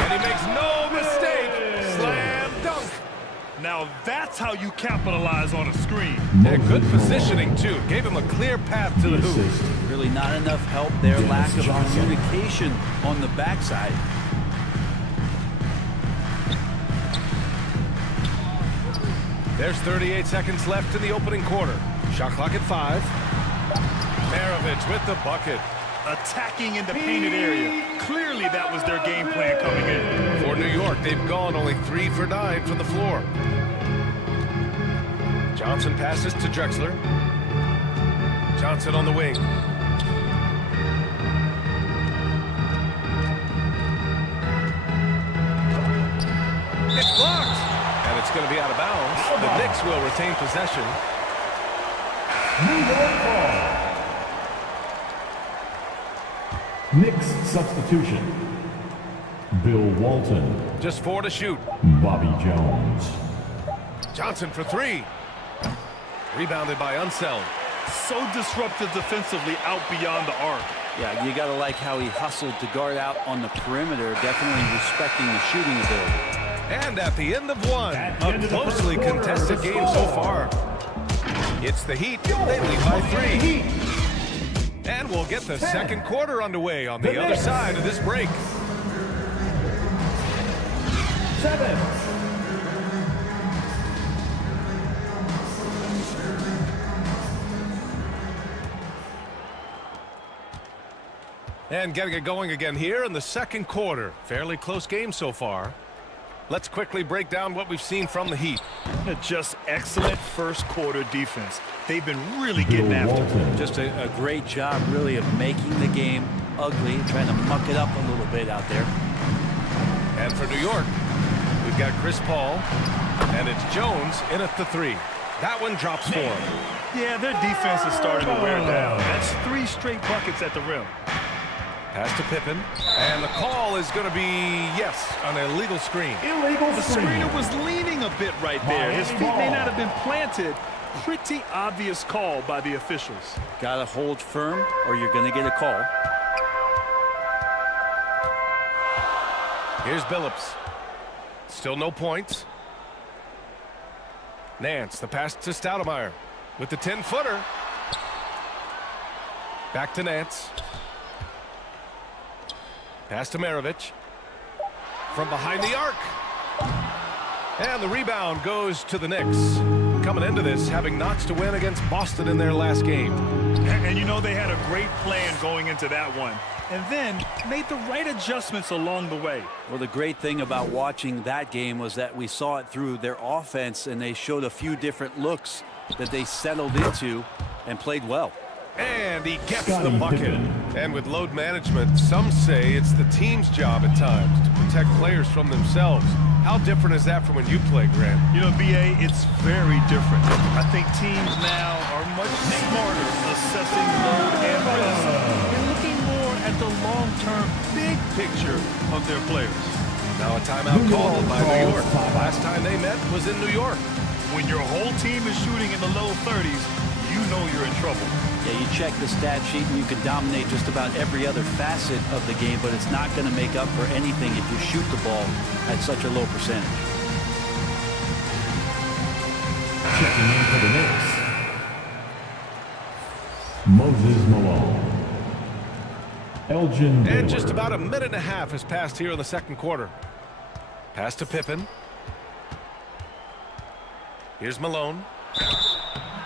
and he makes no mistake. Slam dunk. Now that's how you capitalize on a screen. Yeah, good positioning, too. Gave him a clear path to the hoop. Really not enough help there. Lack of communication on the backside. There's 38 seconds left in the opening quarter. Shot clock at 5. Maravich with the bucket. Attacking in the painted area. Clearly that was their game plan coming in. For New York, they've gone only 3 for 9 from the floor. Johnson passes to Drexler. Johnson on the wing. It's blocked. And it's going to be out of bounds. The Knicks will retain possession. New York ball. Knicks substitution. Bill Walton. Just 4 to shoot. Bobby Jones. Johnson for 3. Rebounded by Unseld. So disruptive defensively out beyond the arc. Yeah, you got to like how he hustled to guard out on the perimeter, definitely respecting the shooting ability. And at the end of one, a closely contested game so far. It's the Heat. They lead by 3. And we'll get the second quarter underway on the other side of this break. 7. And getting it going again here in the second quarter. Fairly close game so far. Let's quickly break down what we've seen from the Heat. Just excellent first quarter defense. They've been really getting after it. Just a great job, really, of making the game ugly, trying to muck it up a little bit out there. And for New York, we've got Chris Paul, and it's Jones in at the 3. That one drops for him. Yeah, their defense is starting to wear down. That's 3 straight buckets at the rim. Pass to Pippen, and the call is going to be, yes, an illegal screen. The screener was leaning a bit right there. His feet may not have been planted. Pretty obvious call by the officials. Got to hold firm, or you're going to get a call. Here's Billups. Still no points. Nance, the pass to Stoudemire with the 10-footer. Back to Nance. Pass to Maravich. From behind the arc. And the rebound goes to the Knicks. Coming into this, having notched to win against Boston in their last game. And you know they had a great plan going into that one. And then made the right adjustments along the way. Well, the great thing about watching that game was that we saw it through their offense, and they showed a few different looks that they settled into and played well. And he gets the bucket. And with load management, some say it's the team's job at times to protect players from themselves. How different is that from when you play, Grant? You know, B.A., it's very different. I think teams now are much smarter assessing load and risk and looking more at the long-term big picture of their players. Now a timeout called by New York. Last time they met was in New York. When your whole team is shooting in the low 30s, you know you're in trouble. Yeah, you check the stat sheet and you can dominate just about every other facet of the game, but it's not going to make up for anything if you shoot the ball at such a low percentage. Checking in for the Knicks, Moses Malone. Elgin Baylor. And just about a minute and a half has passed here in the second quarter. Pass to Pippen. Here's Malone.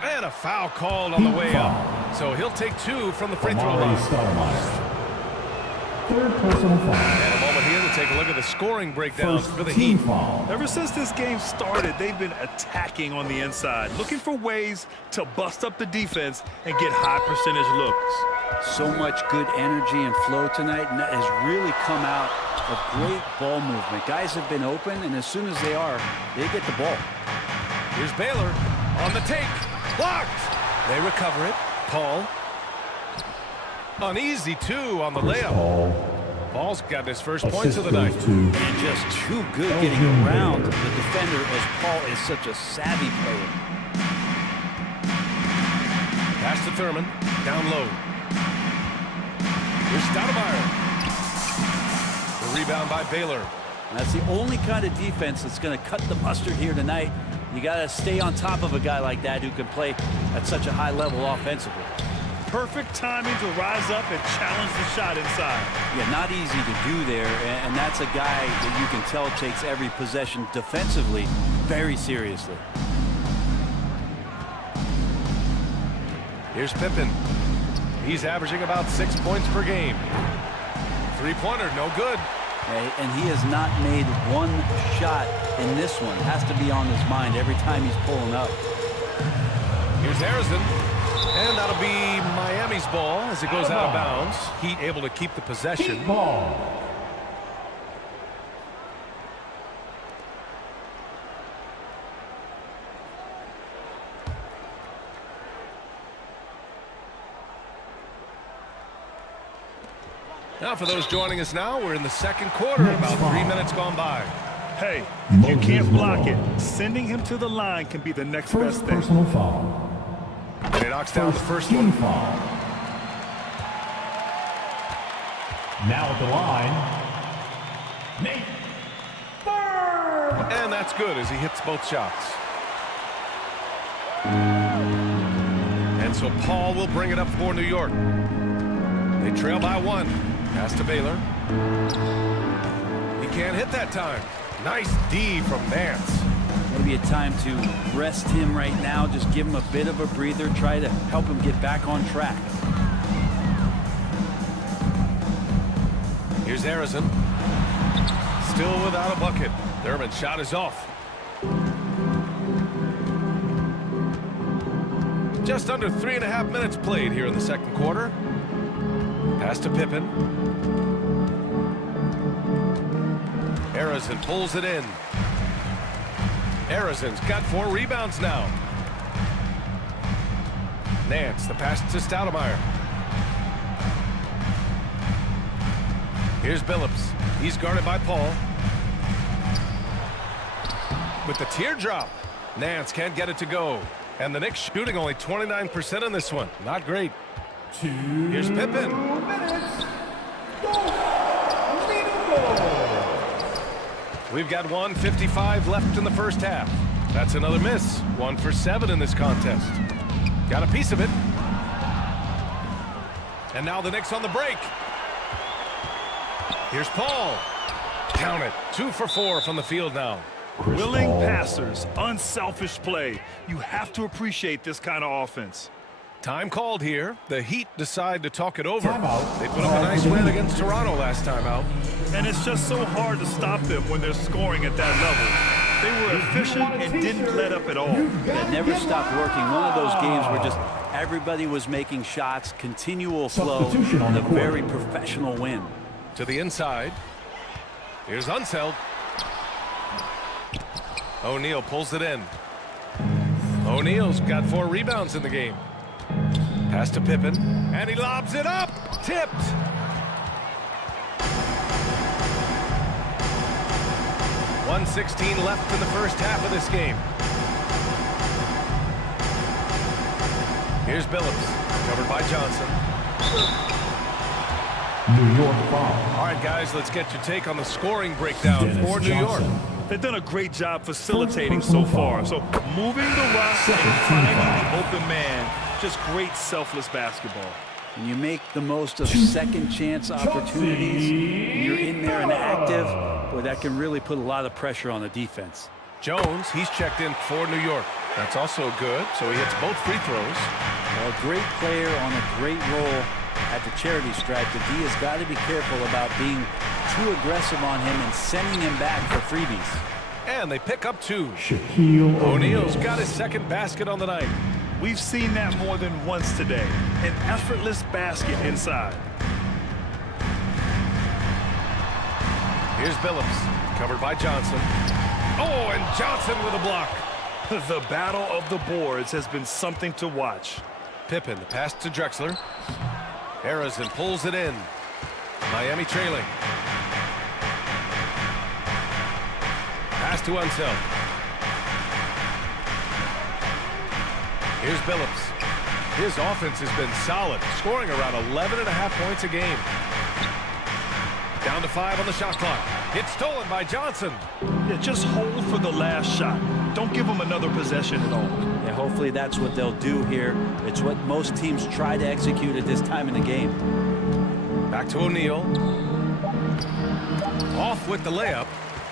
And a foul called on the way out. So he'll take 2 from the free throw line. Third personal foul. And a moment here to take a look at the scoring breakdown for the Heat. Ever since this game started, they've been attacking on the inside, looking for ways to bust up the defense and get high percentage looks. So much good energy and flow tonight, and that has really come out of great ball movement. Guys have been open, and as soon as they are, they get the ball. Here's Baylor on the take. Blocked. They recover it. Paul. Uneasy, too, on the layup. Paul's got his first points of the night. And just too good getting around the defender, as Paul is such a savvy player. Pass to Thurman. Down low. Here's Stoudemire. The rebound by Baylor. That's the only kind of defense that's going to cut the mustard here tonight. You got to stay on top of a guy like that who can play at such a high level offensively. Perfect timing to rise up and challenge the shot inside. Yeah, not easy to do there, and that's a guy that you can tell takes every possession defensively very seriously. Here's Pippen. He's averaging about 6 points per game. Three-pointer, no good. And he has not made one shot in this one. Has to be on his mind every time he's pulling up. Here's Harrison. And that'll be Miami's ball as it goes out of bounds. Heat able to keep the possession. Now for those joining us now, we're in the second quarter, about 3 minutes gone by. Hey, if you can't block it, sending him to the line can be the next best thing. Personal foul. And he knocks down the first one. Foul. Now at the line, Nate Thurman. And that's good as he hits both shots. And so Paul will bring it up for New York. They trail by 1. Pass to Baylor. He can't hit that time. Nice D from Nance. Maybe a time to rest him right now. Just give him a bit of a breather. Try to help him get back on track. Here's Harrison. Still without a bucket. Thurman's shot is off. Just under 3.5 minutes played here in the second quarter. Pass to Pippen. Harrison pulls it in. Harrison's got 4 rebounds now. Nance, the pass to Stoudemire. Here's Billups. He's guarded by Paul. With the teardrop. Nance can't get it to go. And the Knicks shooting only 29% in this one. Not great. Here's Pippen. We've got 1:55 left in the first half. That's another miss. 1 for 7 in this contest. Got a piece of it. And now the Knicks on the break. Here's Paul. Count it. 2 for 4 from the field now. Willing passers, unselfish play. You have to appreciate this kind of offense. Time called here. The Heat decide to talk it over. They put up a nice win against Toronto last time out. And it's just so hard to stop them when they're scoring at that level. They were efficient and didn't let up at all. That never stopped working. One of those games where just everybody was making shots, continual flow, and a very professional win. To the inside. Here's Unseld. O'Neal pulls it in. O'Neal's got 4 rebounds in the game. Pass to Pippen, and he lobs it up. Tipped. .116 left in the first half of this game. Here's Billups, covered by Johnson. New York foul. All right, guys, let's get your take on the scoring breakdown for New York. They've done a great job facilitating so far. So moving the rock and finding the open man. Just great selfless basketball. When you make the most of second chance opportunities, you're in there and active, boy, that can really put a lot of pressure on the defense. Jones, he's checked in for New York. That's also good, so he hits both free throws. Well, a great player on a great role at the charity stripe. The D has got to be careful about being too aggressive on him and sending him back for freebies. And they pick up 2. Shaquille O'Neal's got his second basket on the night. We've seen that more than once today. An effortless basket inside. Here's Billups, covered by Johnson. Oh, and Johnson with a block. The battle of the boards has been something to watch. Pippen, the pass to Drexler. Harrison pulls it in. Miami trailing. Pass to Unseld. Here's Billups. His offense has been solid, scoring around 11.5 points a game. Down to 5 on the shot clock. It's stolen by Johnson. Yeah, just hold for the last shot. Don't give them another possession at all. Yeah, hopefully that's what they'll do here. It's what most teams try to execute at this time in the game. Back to O'Neal. Off with the layup.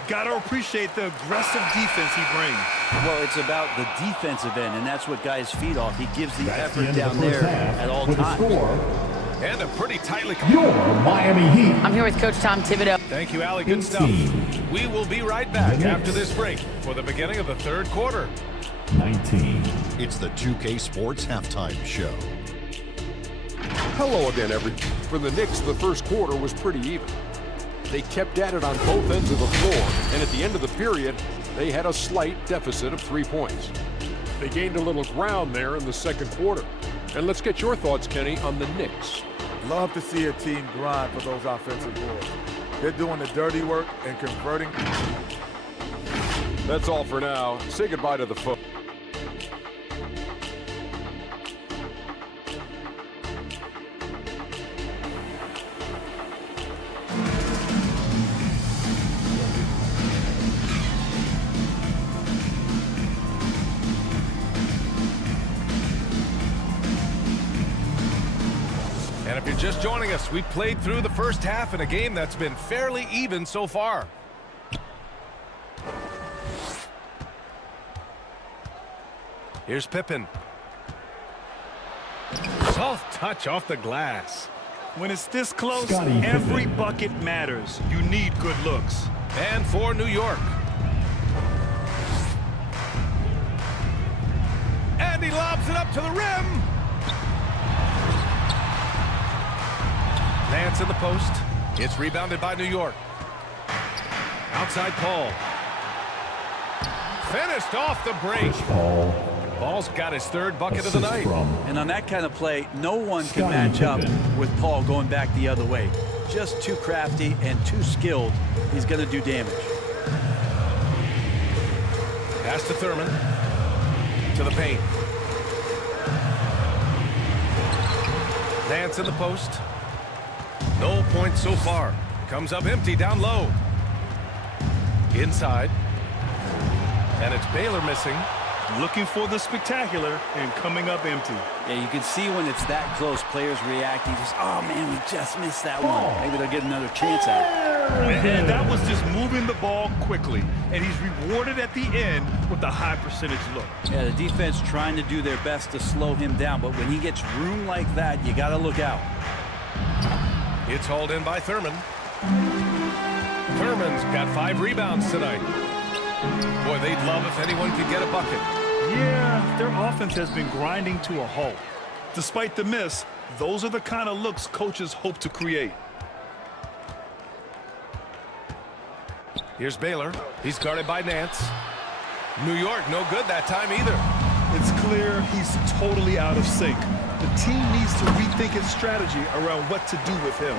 Gotta appreciate the aggressive defense he brings. Well, it's about the defensive end, and that's what guys feed off. He gives the effort down there at all times. And a pretty tightly... Your Miami Heat. I'm here with Coach Tom Thibodeau. Thank you, Allie. Good stuff. We will be right back after this break for the beginning of the third quarter. 19. It's the 2K Sports Halftime Show. Hello again, everyone. For the Knicks, the first quarter was pretty even. They kept at it on both ends of the floor, and at the end of the period, they had a slight deficit of 3 points. They gained a little ground there in the second quarter. And let's get your thoughts, Kenny, on the Knicks. Love to see a team grind for those offensive boards. They're doing the dirty work and converting. That's all for now. Say goodbye to the folks. And if you're just joining us, we played through the first half in a game that's been fairly even so far. Here's Pippen. Soft touch off the glass. When it's this close, Scottie every Pippen. bucket matters. You need good looks. And for New York. And he lobs it up to the rim. Nance in the post. It's rebounded by New York. Outside Paul. Finished off the break. Paul's got his third bucket of the night. And on that kind of play, no one can Scottie match up Pippen. with Paul going back the other way. Just too crafty and too skilled. He's going to do damage. Pass to Thurman. To the paint. Nance in the post. No points so far. Comes up empty down low. Inside. And it's Baylor missing. Looking for the spectacular and coming up empty. Yeah, you can see when it's that close, players reacting. Just, oh, man, we just missed that one. Maybe they'll get another chance at it. And that was just moving the ball quickly. And he's rewarded at the end with a high percentage look. Yeah, the defense trying to do their best to slow him down. But when he gets room like that, you got to look out. It's hauled in by Thurman. Thurman's got 5 rebounds tonight. Boy, they'd love if anyone could get a bucket. Yeah, their offense has been grinding to a halt. Despite the miss, those are the kind of looks coaches hope to create. Here's Baylor. He's guarded by Nance. New York, no good that time either. It's clear he's totally out of sync. The team needs to rethink its strategy around what to do with him.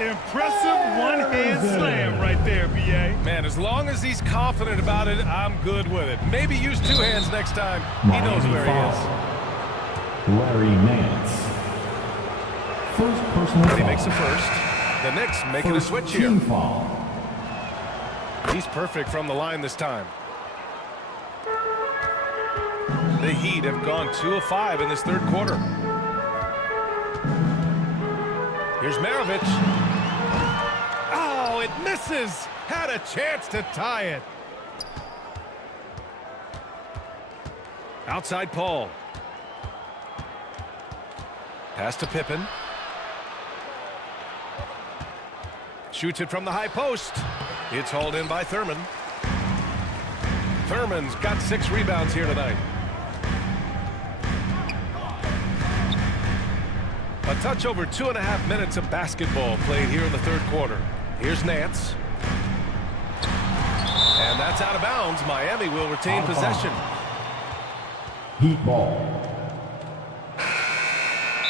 Impressive one-hand slam right there, B.A. Man, as long as he's confident about it, I'm good with it. Maybe use 2 hands next time. He knows where he is. Larry Nance. First personal But he foul. makes a first. The Knicks making First a switch here. team foul. He's perfect from the line this time. The Heat have gone 2 of 5 in this third quarter. Here's Maravich. Oh, it misses. Had a chance to tie it. Outside Paul. Pass to Pippen. Shoots it from the high post. It's hauled in by Thurman. Thurman's got 6 rebounds here tonight. A touch over 2.5 minutes of basketball played here in the third quarter. Here's Nance. And that's out of bounds. Miami will retain possession. Heat ball.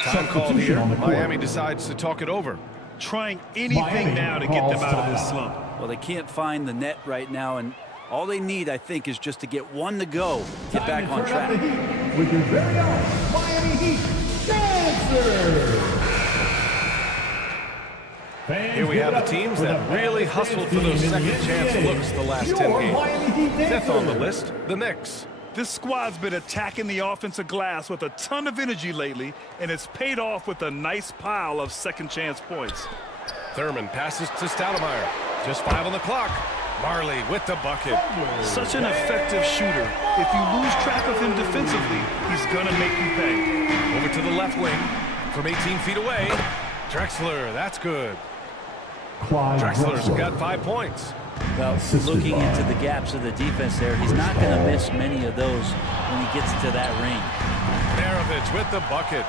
Time called here. on the court. Miami decides to talk it over. trying anything now to get them out of this slump. Well, they can't find the net right now, and all they need, I think, is just to get one to go, get back on track. With your very own Miami Heat dancer. Here we have the teams that really hustled for those second chance looks the last 10 games. Fifth on the list, the Knicks. This squad's been attacking the offensive glass with a ton of energy lately, and it's paid off with a nice pile of second chance points. Thurman passes to Stoudemire. Just 5 on the clock. Marley with the bucket. Such an effective shooter. If you lose track of him defensively, he's going to make you pay. Over to the left wing from 18 feet away. Drexler, that's good. Drexler's got 5 points. Well, looking into the gaps of the defense there, he's not going to miss many of those when he gets to that range. Maravich with the bucket.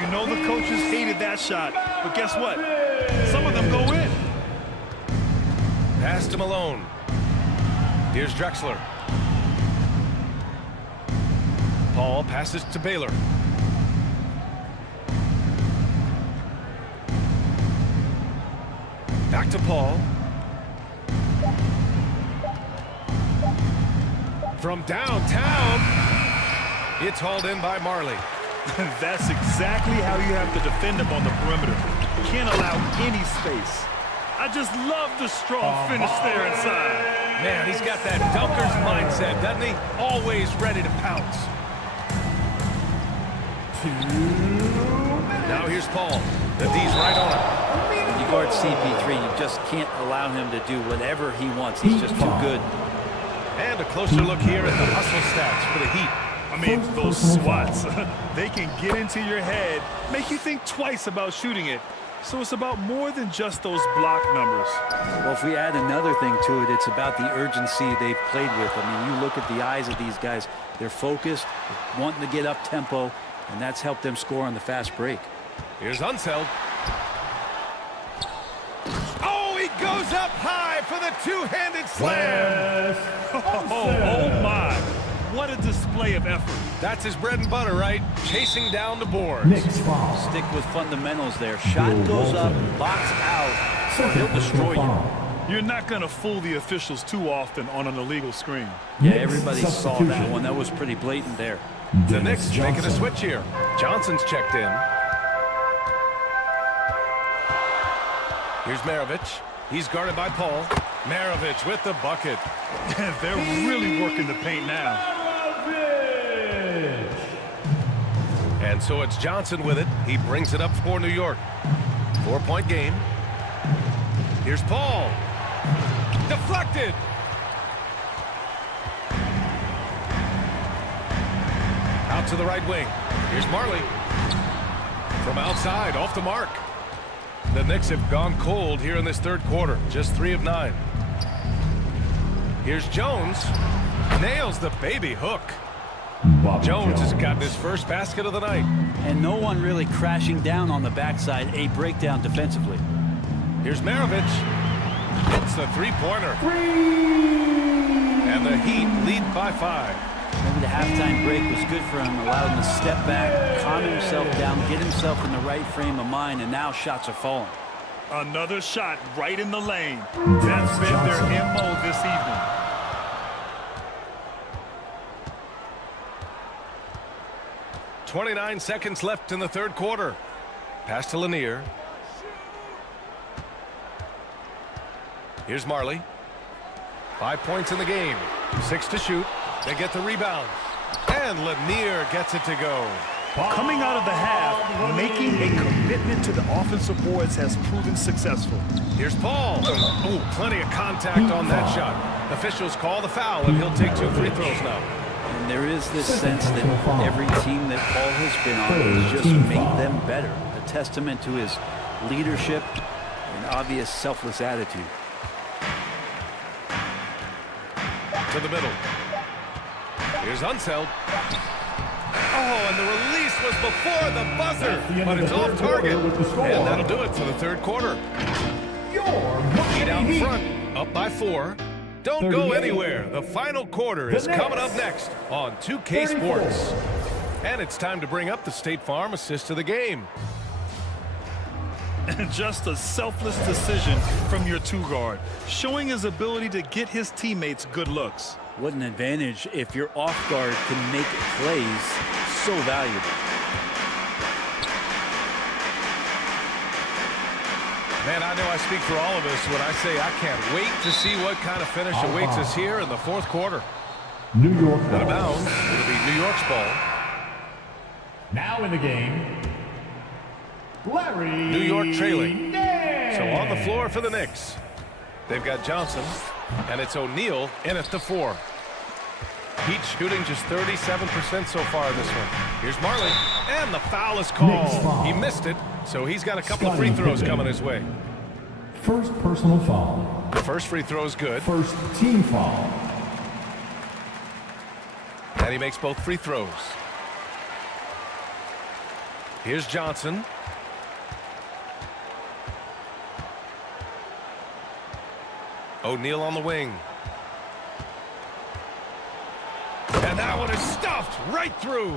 You know the coaches hated that shot, but guess what? Some of them go in. Pass to Malone. Here's Drexler. Paul passes to Baylor. Back to Paul. From downtown, it's hauled in by Marley. That's exactly how you have to defend him on the perimeter. Can't allow any space. I just love the strong finish there inside. Man, he's got that dunker's mindset, doesn't he? Always ready to pounce. Now here's Paul. The D's right on him. When you guard CP3, you just can't allow him to do whatever he wants. He's just too good. And a closer look here at the hustle stats for the Heat. I mean, those swats, they can get into your head, make you think twice about shooting it. So it's about more than just those block numbers. Well, if we add another thing to it, it's about the urgency they've played with. I mean, you look at the eyes of these guys. They're focused, wanting to get up tempo, and that's helped them score on the fast break. Here's Unseld. Oh, he goes up high for the two-handed slam. Oh, my. What a display of effort. That's his bread and butter, right? Chasing down the boards. Stick with fundamentals there. Shot goes up, box out, so he'll destroy you. You're not going to fool the officials too often on an illegal screen. Yeah, everybody saw that one. That was pretty blatant there. The Knicks making a switch here. Johnson's checked in. Here's Maravich. He's guarded by Paul. Maravich with the bucket. They're really working the paint now. And so it's Johnson with it. He brings it up for New York. 4-point game. Here's Paul. Deflected. Out to the right wing. Here's Marley. From outside, off the mark. The Knicks have gone cold here in this third quarter. Just 3 of 9. Here's Jones. Nails the baby hook. Jones has gotten his first basket of the night. And no one really crashing down on the backside. A breakdown defensively. Here's Maravich. It's a three-pointer. And the Heat lead by 5. Maybe the halftime break was good for him. Allowed him to step back, calm himself down, get himself in the right frame of mind, and now shots are falling. Another shot right in the lane. That's been their MO this evening. .29 seconds left in the third quarter. Pass to Lanier. Here's Marley. 5 points in the game. 6 to shoot. They get the rebound. And Lanier gets it to go. Coming out of the half, making a commitment to the offensive boards has proven successful. Here's Paul. Oh, plenty of contact on that shot. Officials call the foul, and he'll take 2 free throws now. And there is this sense that every team that Paul has been on has just made them better. A testament to his leadership and obvious selfless attitude. To the middle. Here's Unseld. Oh, and the release was before the buzzer, but it's off target. And that'll do it for the third quarter. Heat out in front, up by 4. Don't go anywhere. The final quarter is coming up next on 2K Sports. And it's time to bring up the State Farm assist of the game. And just a selfless decision from your two-guard, showing his ability to get his teammates good looks. What an advantage if your off guard can make plays so valuable. Man, I know I speak for all of us when I say I can't wait to see what kind of finish awaits us here in the fourth quarter. New York Out of ball. bounds, it'll be New York's ball. Now in the game, Larry. New York trailing. Nance. So on the floor for the Knicks. They've got Johnson, and it's O'Neal in at the 4. Heat shooting just 37% so far in this one. Here's Marley, and the foul is called. He missed it, so he's got a couple of free throws coming his way. First personal foul. The first free throw is good. First team foul. And he makes both free throws. Here's Johnson. O'Neal on the wing. And that one is stuffed right through.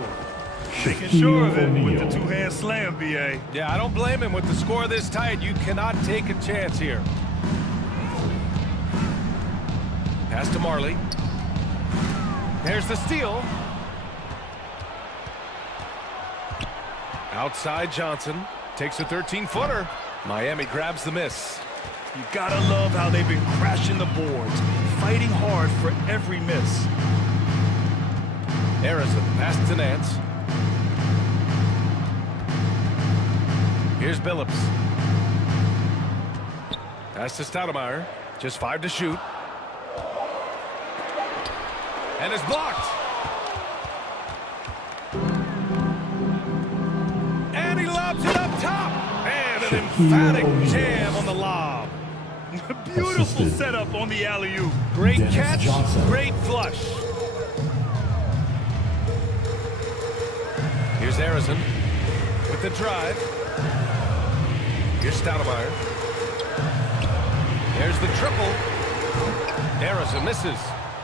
Making sure of it with the two-hand slam, B.A. Yeah, I don't blame him. With the score this tight, you cannot take a chance here. Pass to Marley. There's the steal. Outside Johnson. Takes a 13-footer. Miami grabs the miss. You gotta love how they've been crashing the boards, fighting hard for every miss. Harrison, pass to Nance. Here's Billups. Pass to Stoudemire. Just 5 to shoot. And it's blocked. And he lobs it up top. And an emphatic jam on the lob. Beautiful setup on the alley-oop. Great catch, great flush. Here's Harrison with the drive. Here's Stoudemire. There's the triple. Harrison misses.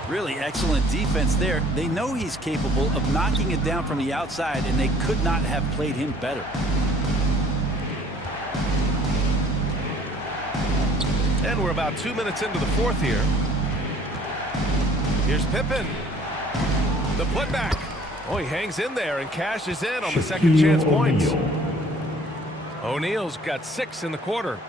Really excellent defense there. They know he's capable of knocking it down from the outside, and they could not have played him better. And we're about 2 minutes into the fourth here. Here's Pippen. The putback. Oh, he hangs in there and cashes in on the second chance points. O'Neal's got 6 in the quarter.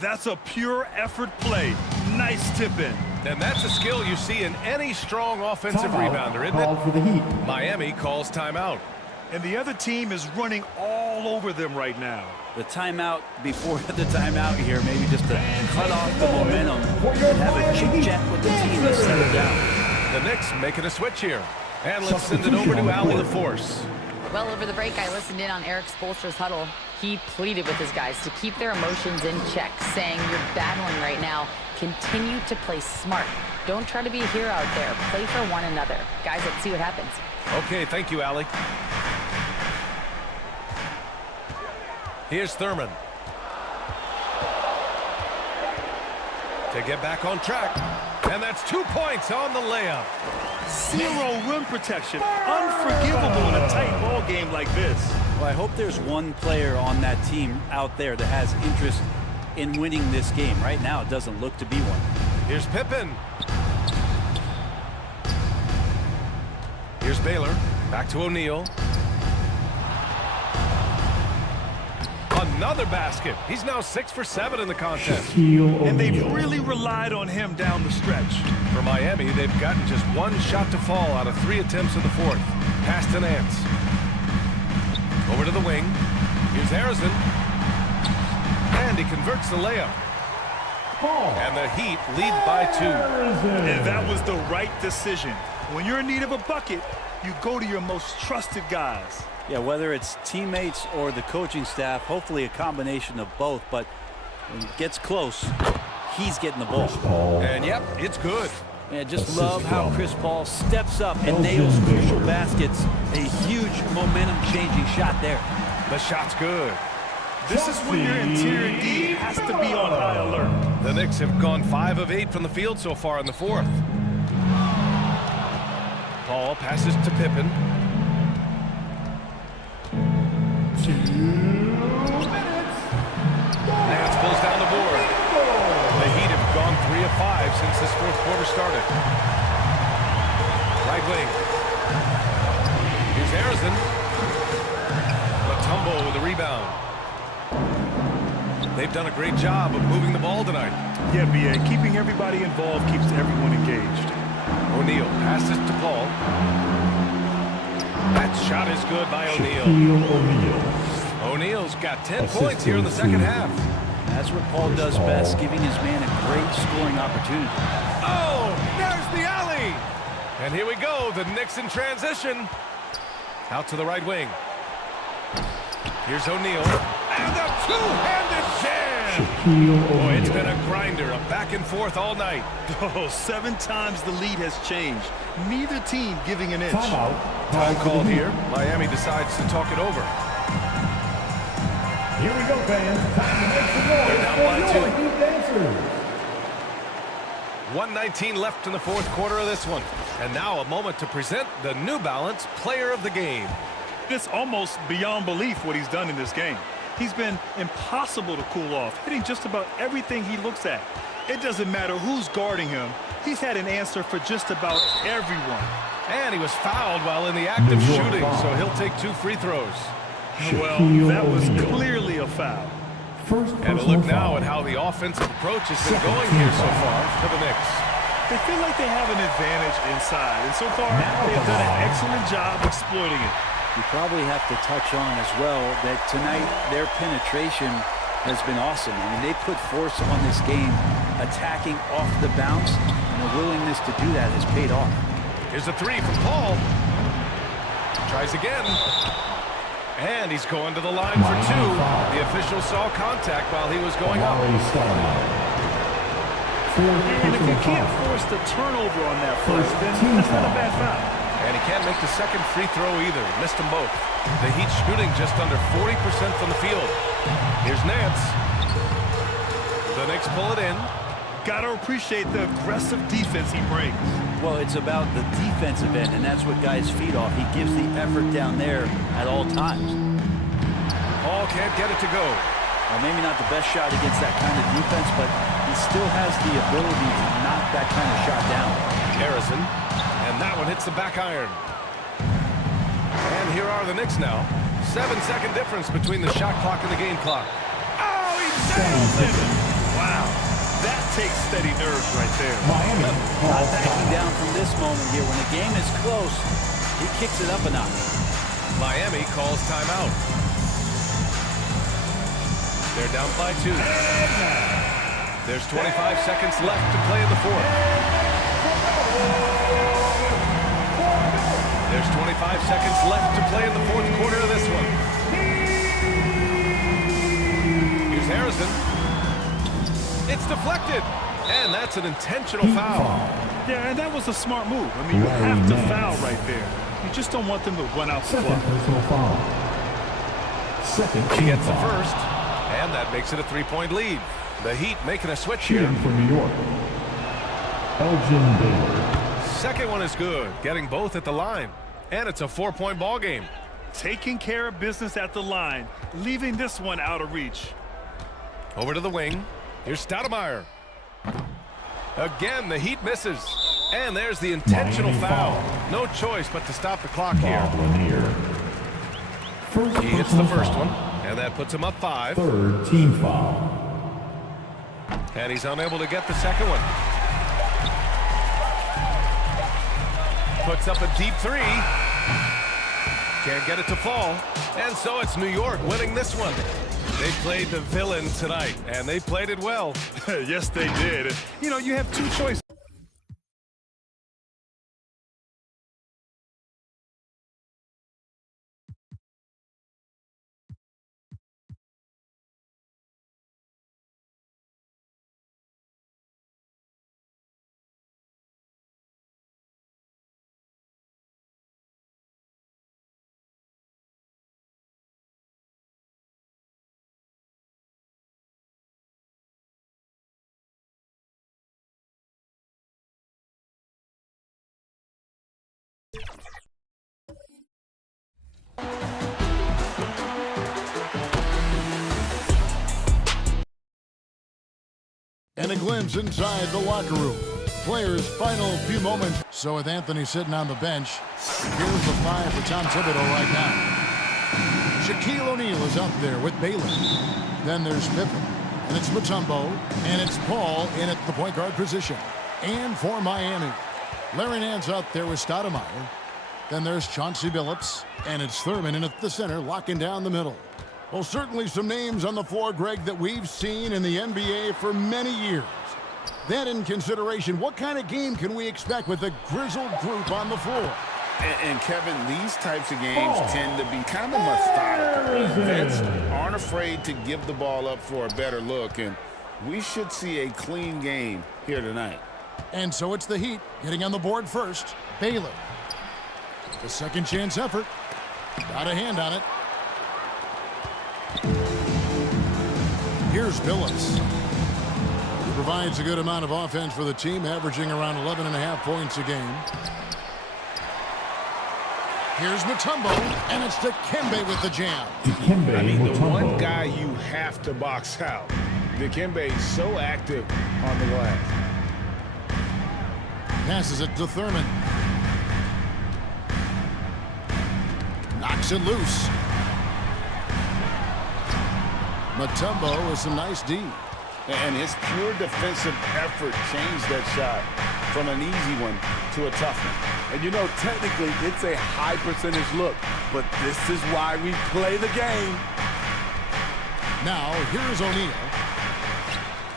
That's a pure effort play. Nice tip in. And that's a skill you see in any strong offensive rebounder, isn't it? For the Heat. Miami calls timeout. And the other team is running all over them right now. The timeout before the timeout here, maybe just to cut off the momentum and have a chit-chat with the team to settle down. The Knicks making a switch here. And let's send it over to Allie LaForce. Well, over the break, I listened in on Eric Spoelstra's huddle. He pleaded with his guys to keep their emotions in check, saying, "You're battling right now. Continue to play smart. Don't try to be a hero out there. Play for one another." Guys, let's see what happens. Okay, thank you, Allie. Here's Thurman. To get back on track. And that's 2 points on the layup. Zero rim protection. Unforgivable in a tight ball game like this. Well, I hope there's one player on that team out there that has interest in winning this game. Right now, it doesn't look to be one. Here's Pippen. Here's Baylor. Back to O'Neal. Another basket. He's now 6 for 7 in the contest. And they've really relied on him down the stretch. For Miami, they've gotten just 1 shot to fall out of 3 attempts in the fourth. Pass to Nance. Over to the wing. Here's Harrison. And he converts the layup. And the Heat lead by 2. And that was the right decision. When you're in need of a bucket, you go to your most trusted guys. Yeah, whether it's teammates or the coaching staff, hopefully a combination of both. But when it gets close, he's getting the ball. And yep, it's good. Man, just love how Chris Paul steps up and nails crucial baskets. A huge momentum-changing shot there. The shot's good. This is when your interior D has to be on high alert. The Knicks have gone 5 of 8 from the field so far in the fourth. Paul passes to Pippen. 2 minutes. this fourth quarter started. Right wing. Here's Harrison. Matumbo with the rebound. They've done a great job of moving the ball tonight. Yeah, B.A. Keeping everybody involved keeps everyone engaged. O'Neal passes to Paul. That shot is good by O'Neal. O'Neal's got 10 points here in the second half. That's what Paul does best, giving his man a great scoring opportunity. Oh, there's the alley. And here we go, the Knicks in transition. Out to the right wing. Here's O'Neal. And a two-handed jam. Boy, it's been a grinder, a back and forth all night. Oh, 7 times the lead has changed. Neither team giving an inch. Time called here. Miami decides to talk it over. Here we go, fans. Time to make some noise. They're down by 2. Defenses. 1:19 left in the fourth quarter of this one. And now a moment to present the New Balance Player of the Game. It's almost beyond belief what he's done in this game. He's been impossible to cool off, hitting just about everything he looks at. It doesn't matter who's guarding him. He's had an answer for just about everyone. And he was fouled while in the act of shooting, so he'll take 2 free throws. Well, that was clearly a foul. And a look now at how the offensive approach has been going here so far for the Knicks. They feel like they have an advantage inside, and so far they've done an excellent job exploiting it. You probably have to touch on as well that tonight their penetration has been awesome. I mean, they put force on this game, attacking off the bounce, and the willingness to do that has paid off. Here's a 3 from Paul. Tries again. And he's going to the line for 2. The official saw contact while he was going up. And if you can't force the turnover on that play, then that's not a bad foul. And he can't make the second free throw either. Missed them both. The Heat shooting just under 40% from the field. Here's Nance. The Knicks pull it in. Got to appreciate the aggressive defense he brings. Well, it's about the defensive end, and that's what guys feed off. He gives the effort down there at all times. Paul can't get it to go. Well, maybe not the best shot against that kind of defense, but he still has the ability to knock that kind of shot down. Harrison. And that one hits the back iron. And here are the Knicks now. 7-second difference between the shot clock and the game clock. Oh, he nails it! Wow, that takes steady nerves right there. Miami. Not backing down from this moment here. When the game is close, he kicks it up a notch. Miami calls timeout. They're down by 2. There's 25 seconds left to play in the fourth. There's 25 seconds left to play in the fourth quarter of this one. Here's Harrison. It's deflected. And that's an intentional foul. Yeah, and that was a smart move. I mean, you have to foul right there. You just don't want them to run out the clock. He gets the first, and that makes it a 3-point lead. The Heat making a switch here. From New York, Elgin Baylor. Second one is good, getting both at the line. And it's a 4-point ball game. Taking care of business at the line, leaving this one out of reach. Over to the wing. Here's Stoudemire. Again, the Heat misses. And there's the intentional foul. No choice but to stop the clock here. He hits the first one, and that puts him up 5. Third team foul. And he's unable to get the second one. Puts up a deep 3. Can't get it to fall. And so it's New York winning this one. They played the villain tonight, and they played it well. Yes, they did. You know, you have 2 choices. And a glimpse inside the locker room. players' final few moments. So with Anthony sitting on the bench, here's the 5 for Tom Thibodeau right now. Shaquille O'Neal is out there with Baylor. Then there's Pippen, and it's Mutombo, and it's Paul in at the point guard position. And for Miami, Larry Nance out there with Stoudemire. Then there's Chauncey Billups, and it's Thurman in at the center, locking down the middle. Well, certainly some names on the floor, Greg, that we've seen in the NBA for many years. That in consideration, what kind of game can we expect with a grizzled group on the floor? And Kevin, these types of games tend to be kind of methodical. Vets aren't afraid to give the ball up for a better look, and we should see a clean game here tonight. And so it's the Heat getting on the board first. Baylor. The second chance effort. Got a hand on it. Here's Billups. He provides a good amount of offense for the team, averaging around 11.5 points a game. Here's Mutombo, and it's Dikembe with the jam. I mean, the one guy you have to box out. Dikembe is so active on the glass. Passes it to Thurman. Knocks it loose. Mutombo with some nice D. And his pure defensive effort changed that shot from an easy one to a tough one. And you know, technically, it's a high percentage look, but this is why we play the game. Now, here's O'Neal.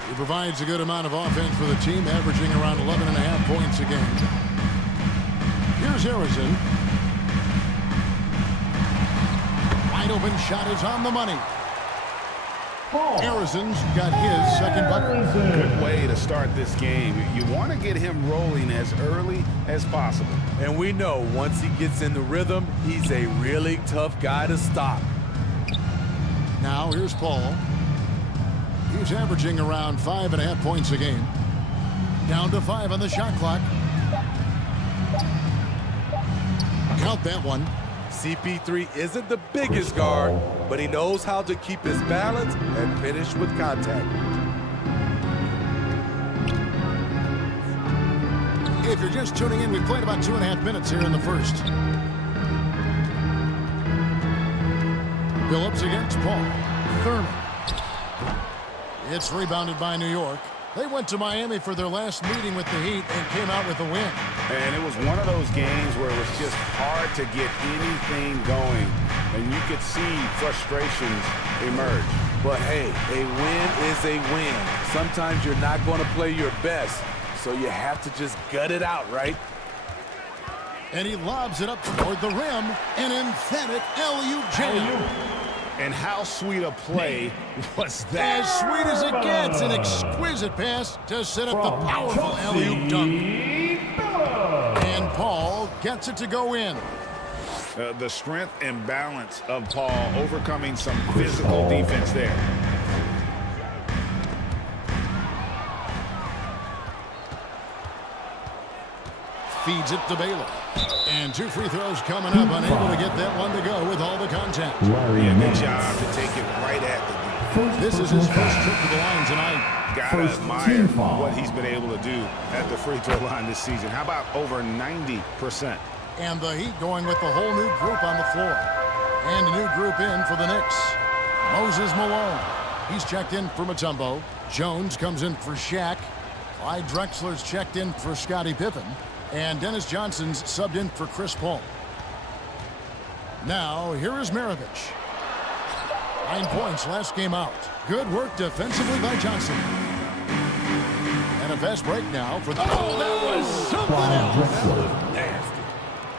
He provides a good amount of offense for the team, averaging around 11.5 points a game. Here's Harrison. Wide open shot is on the money. Harrison's got his second bucket. Good way to start this game. You want to get him rolling as early as possible. And we know once he gets in the rhythm, he's a really tough guy to stop. Now here's Paul. He's averaging around 5.5 points a game. Down to 5 on the shot clock. Count that one. CP3 isn't the biggest guard, but he knows how to keep his balance and finish with contact. If you're just tuning in, we played about 2.5 minutes here in the first. Billups against Paul. Thurman. It's rebounded by New York. They went to Miami for their last meeting with the Heat and came out with a win. And it was one of those games where it was just hard to get anything going. And you could see frustrations emerge. But hey, a win is a win. Sometimes you're not going to play your best, so you have to just gut it out, right? And he lobs it up toward the rim. An emphatic LU jam. And how sweet a play was that? As sweet as it gets, an exquisite pass to set up the powerful alley-oop dunk. And Paul gets it to go in. The strength and balance of Paul overcoming some physical defense there. Feeds it to Baylor. And 2 free throws coming up, unable to get that one to go with all the contact. Yeah, good job to take it right at the knee. This is his first trip to the line tonight. Gotta admire what he's been able to do at the free throw line this season. How about over 90%? And the Heat going with the whole new group on the floor. And a new group in for the Knicks. Moses Malone. He's checked in for Mutombo. Jones comes in for Shaq. Clyde Drexler's checked in for Scottie Pippen. And Dennis Johnson's subbed in for Chris Paul. Now, here is Maravich. 9 points last game out. Good work defensively by Johnson. And a fast break now for the... Oh, that was something else. Nasty.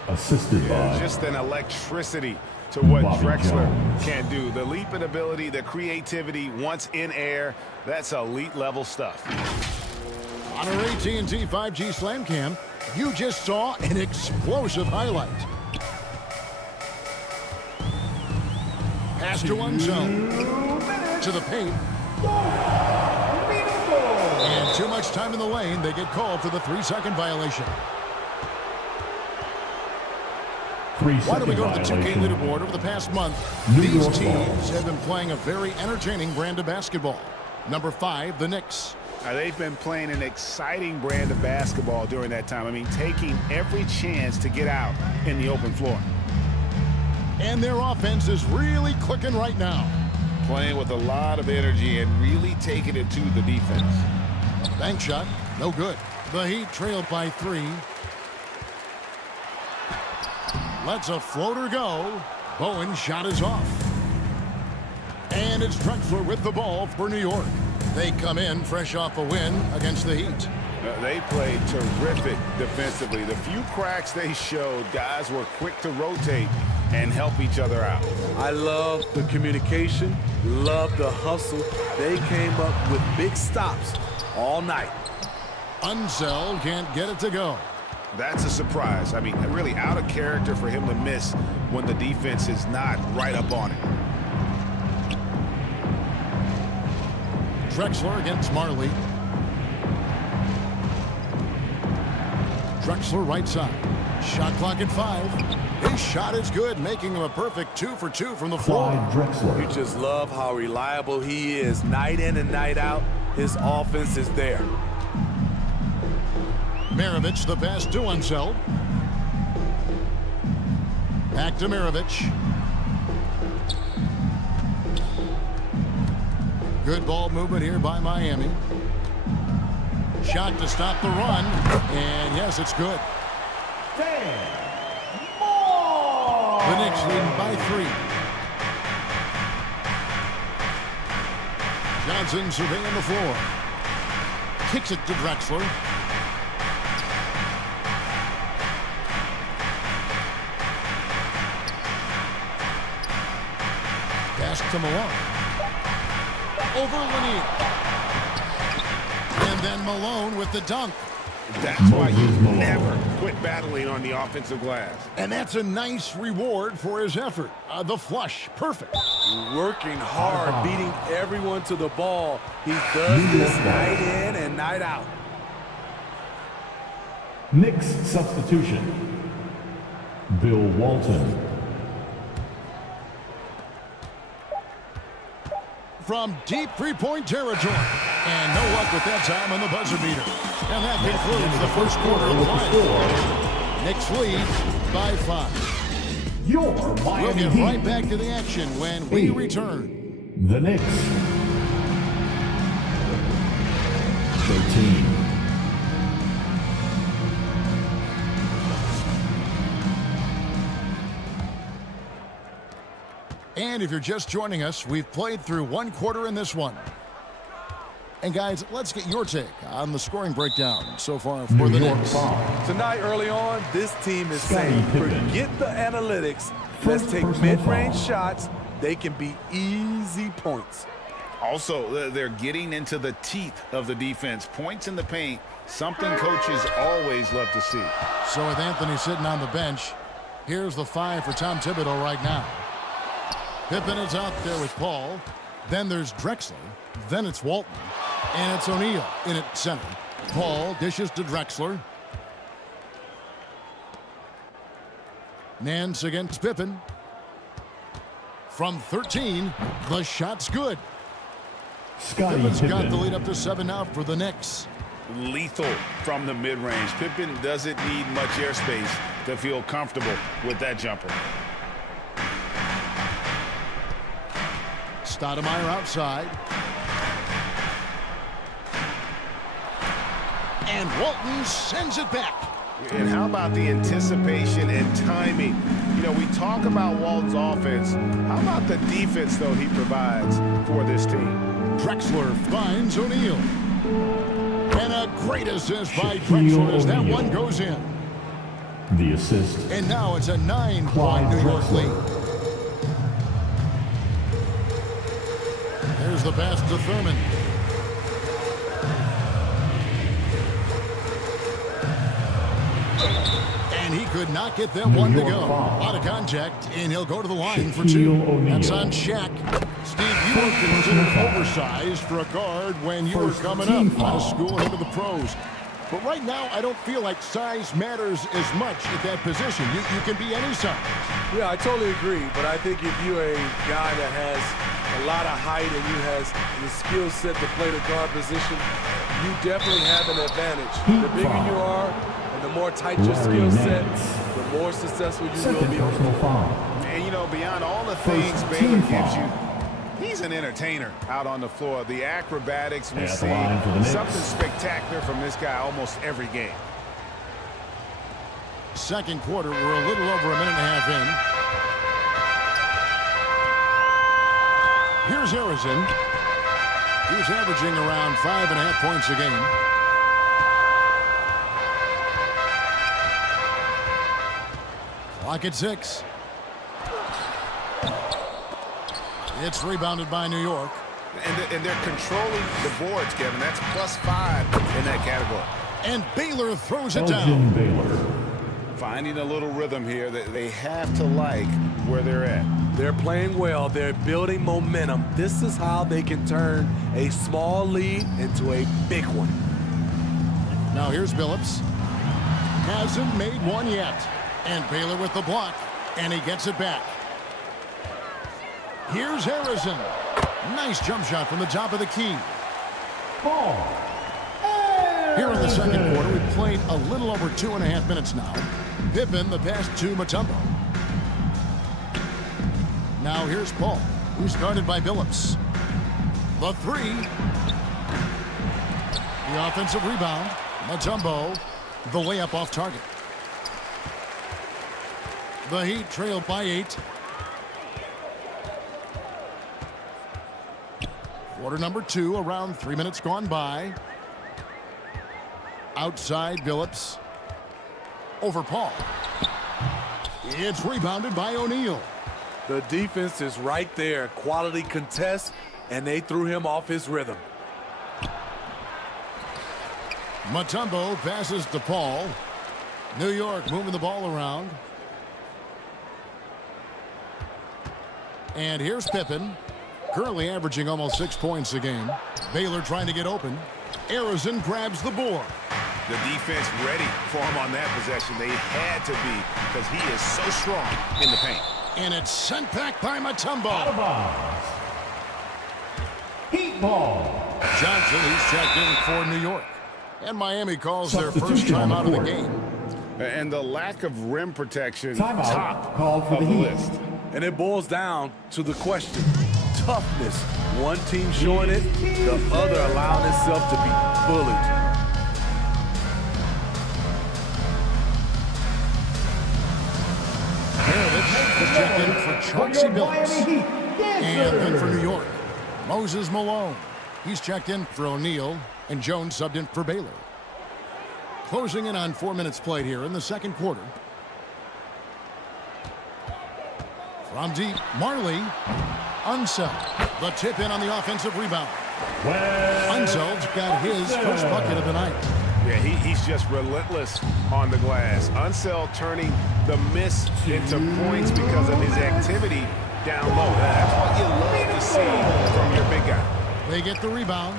Assisted by... Just an electricity to what Bobby Drexler Jones. can do. The leaping ability, the creativity, once in air, that's elite level stuff. On our AT&T 5G Slam Cam, you just saw an explosive highlight. Pass to one zone. To the paint. And too much time in the lane. They get called for the 3-second violation. Why don't we go to the 2K leaderboard? Over the past month, these teams have been playing a very entertaining brand of basketball. Number 5, the Knicks. They've been playing an exciting brand of basketball during that time. I mean, taking every chance to get out in the open floor. And their offense is really clicking right now. Playing with a lot of energy and really taking it to the defense. Bank shot, no good. The Heat trailed by 3. Lets a floater go. Bowen's shot is off. And it's Drexler with the ball for New York. They come in fresh off a win against the Heat. They played terrific defensively. The few cracks they showed, guys were quick to rotate and help each other out. I love the communication, love the hustle. They came up with big stops all night. Unseld can't get it to go. That's a surprise. I mean, really out of character for him to miss when the defense is not right up on it. Drexler against Marley. Drexler right side. Shot clock at 5. His shot is good, making him a perfect 2 for 2 from the floor. You just love how reliable he is. Night in and night out, his offense is there. Maravich, the pass to Unseld. Back to Maravich. Good ball movement here by Miami. Shot to stop the run. And yes, it's good. The Knicks leading by 3. Johnson surveying the floor. Kicks it to Drexler. Pass to Malone. Over Lanier. And then Malone with the dunk. That's why you never quit battling on the offensive glass. And that's a nice reward for his effort. The flush, perfect. Working hard, beating everyone to the ball. He does this night in and night out. Knicks substitution. Bill Walton. From deep three-point territory. And no luck with that time on the buzzer beater. And that concludes the first quarter of the final. Knicks lead by 5. We'll get right back to the action when we return. The Knicks. 13. And if you're just joining us, we've played through one quarter in this one. And guys, let's get your take on the scoring breakdown so far for the Knicks. Tonight, early on, this team is saying, forget the analytics. Let's take mid-range shots. They can be easy points. Also, they're getting into the teeth of the defense. Points in the paint, something coaches always love to see. So with Anthony sitting on the bench, here's the 5 for Tom Thibodeau right now. Pippen is out there with Paul. Then there's Drexler. Then it's Walton. And it's O'Neal in at center. Paul dishes to Drexler. Nance against Pippen. From 13, the shot's good. Pippen's got the lead up to 7 now for the Knicks. Lethal from the mid-range. Pippen doesn't need much airspace to feel comfortable with that jumper. Stoudemire outside. And Walton sends it back. And how about the anticipation and timing? You know, we talk about Walton's offense. How about the defense, though, he provides for this team? Drexler finds O'Neal. And a great assist by Drexler as that one goes in. The assist. And now it's a 9-point New York lead. There's the pass to Thurman. And he could not get that one to go. Out of contact, and he'll go to the line for 2. That's on Shaq. Steve, you were considered oversized for a guard when you were coming up out of school into the pros. But right now, I don't feel like size matters as much at that position. You can be any size. Yeah, I totally agree. But I think if you're a guy that has a lot of height and you has the skill set to play the guard position, you definitely have an advantage. The bigger you are and the more tight your skill set, the more successful you will be on the floor. And, you know, beyond all the things Baylor gives you, he's an entertainer out on the floor. The acrobatics we see, something spectacular from this guy almost every game. Second quarter, we're a little over a minute and a half in. Here's Harrison. He's averaging around 5.5 points a game. Clock at 6. It's rebounded by New York. And they're controlling the boards, Kevin. That's +5 in that category. And Baylor throws it down. Finding a little rhythm here that they have to like where they're at. They're playing well. They're building momentum. This is how they can turn a small lead into a big one. Now here's Billups. Hasn't made one yet. And Baylor with the block. And he gets it back. Here's Harrison. Nice jump shot from the top of the key. Ball. Here in the second quarter, we've played a little over 2.5 minutes now. Pippen, the pass to Mutombo. Now here's Paul, who's guarded by Billups. The three. The offensive rebound. Mutombo, the layup off target. The Heat trail by 8. Quarter number 2, around 3 minutes gone by. Outside Billups. Over Paul. It's rebounded by O'Neal. The defense is right there. Quality contest, and they threw him off his rhythm. Mutombo passes to Paul. New York moving the ball around. And here's Pippen. Currently averaging almost 6 points a game. Baylor trying to get open. Harrison grabs the board. The defense ready for him on that possession. They had to be because he is so strong in the paint. And it's sent back by Mutombo. Out of bounds. Heat ball. Johnson, he's checked in for New York. And Miami calls their first time out of the game. And the lack of rim protection, Timeout top called for of the list. And it boils down to the question. Toughness. One team showing it, the other allowing itself to be bullied. Is checked in for Chauncey Billups. And then for New York, Moses Malone. He's checked in for O'Neal, and Jones subbed in for Baylor. Closing in on 4 minutes played here in the second quarter. From deep, Marley. Unseld. The tip in on the offensive rebound. Unseld's got his first bucket of the night. Yeah, he's just relentless on the glass. Unseld turning the miss into points because of his activity down low. That's what you love to see from your big guy. They get the rebound.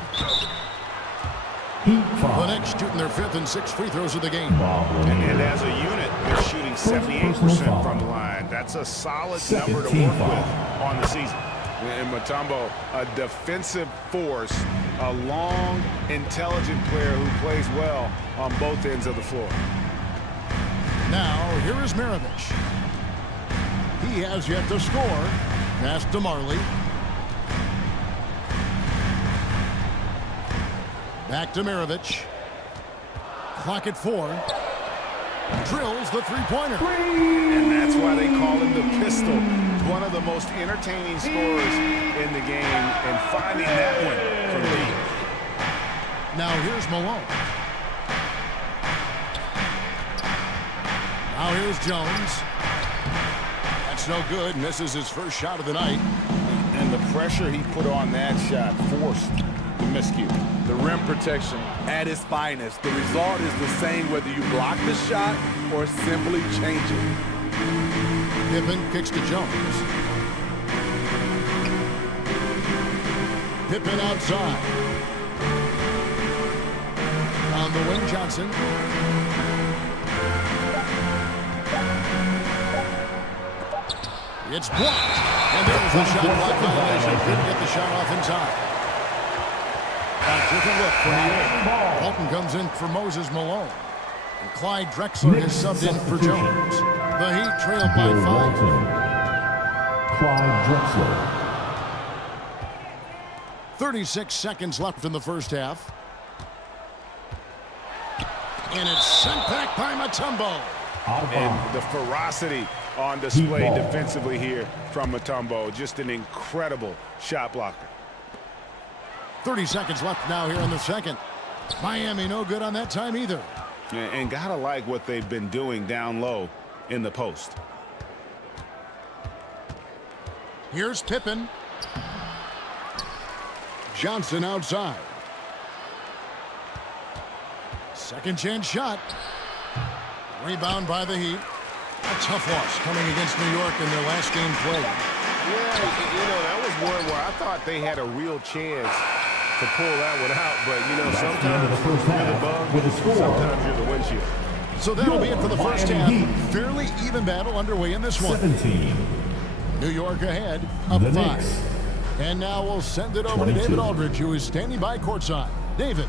The Knicks shooting their 5th and 6th free throws of the game. And as a unit, they're shooting 78% from the line. That's a solid number to work with on the season. And Mutombo, a defensive force, a long, intelligent player who plays well on both ends of the floor. Now, here is Maravich. He has yet to score. Pass to Marley. Back to Maravich. Clock at 4. Drills the three-pointer. And that's why they call him the pistol. One of the most entertaining scorers in the game, and finding that one from deep. Now here's Malone. Now here's Jones. That's no good. Misses his first shot of the night. And the pressure he put on that shot forced the miscue. The rim protection at its finest. The result is the same whether you block the shot or simply change it. Pippen kicks to Jones. Pippen outside. On the wing, Johnson. It's blocked. And there's the shot clock violation. Couldn't get the shot off in time. A different look for New York. Walton comes in for Moses Malone. And Clyde Drexler is subbed in for Jones. The Heat trailed by 5. Clyde Drexler. 36 seconds left in the first half. And it's sent back by Mutombo. And the ferocity on display defensively here from Mutombo. Just an incredible shot blocker. 30 seconds left now here in the second. Miami no good on that time either. And gotta like what they've been doing down low in the post. Here's Pippen. Johnson outside. Second chance shot. Rebound by the Heat. A tough loss coming against New York in their last game played. Yeah, you know, that was one where I thought they had a real chance to pull that one out. But, you know, sometimes you're the bug, sometimes you're the windshield. So that'll be it for the first half. Fairly even battle underway in this one. 17. New York ahead, up 5. And now we'll send it over to David Aldridge, who is standing by courtside. David.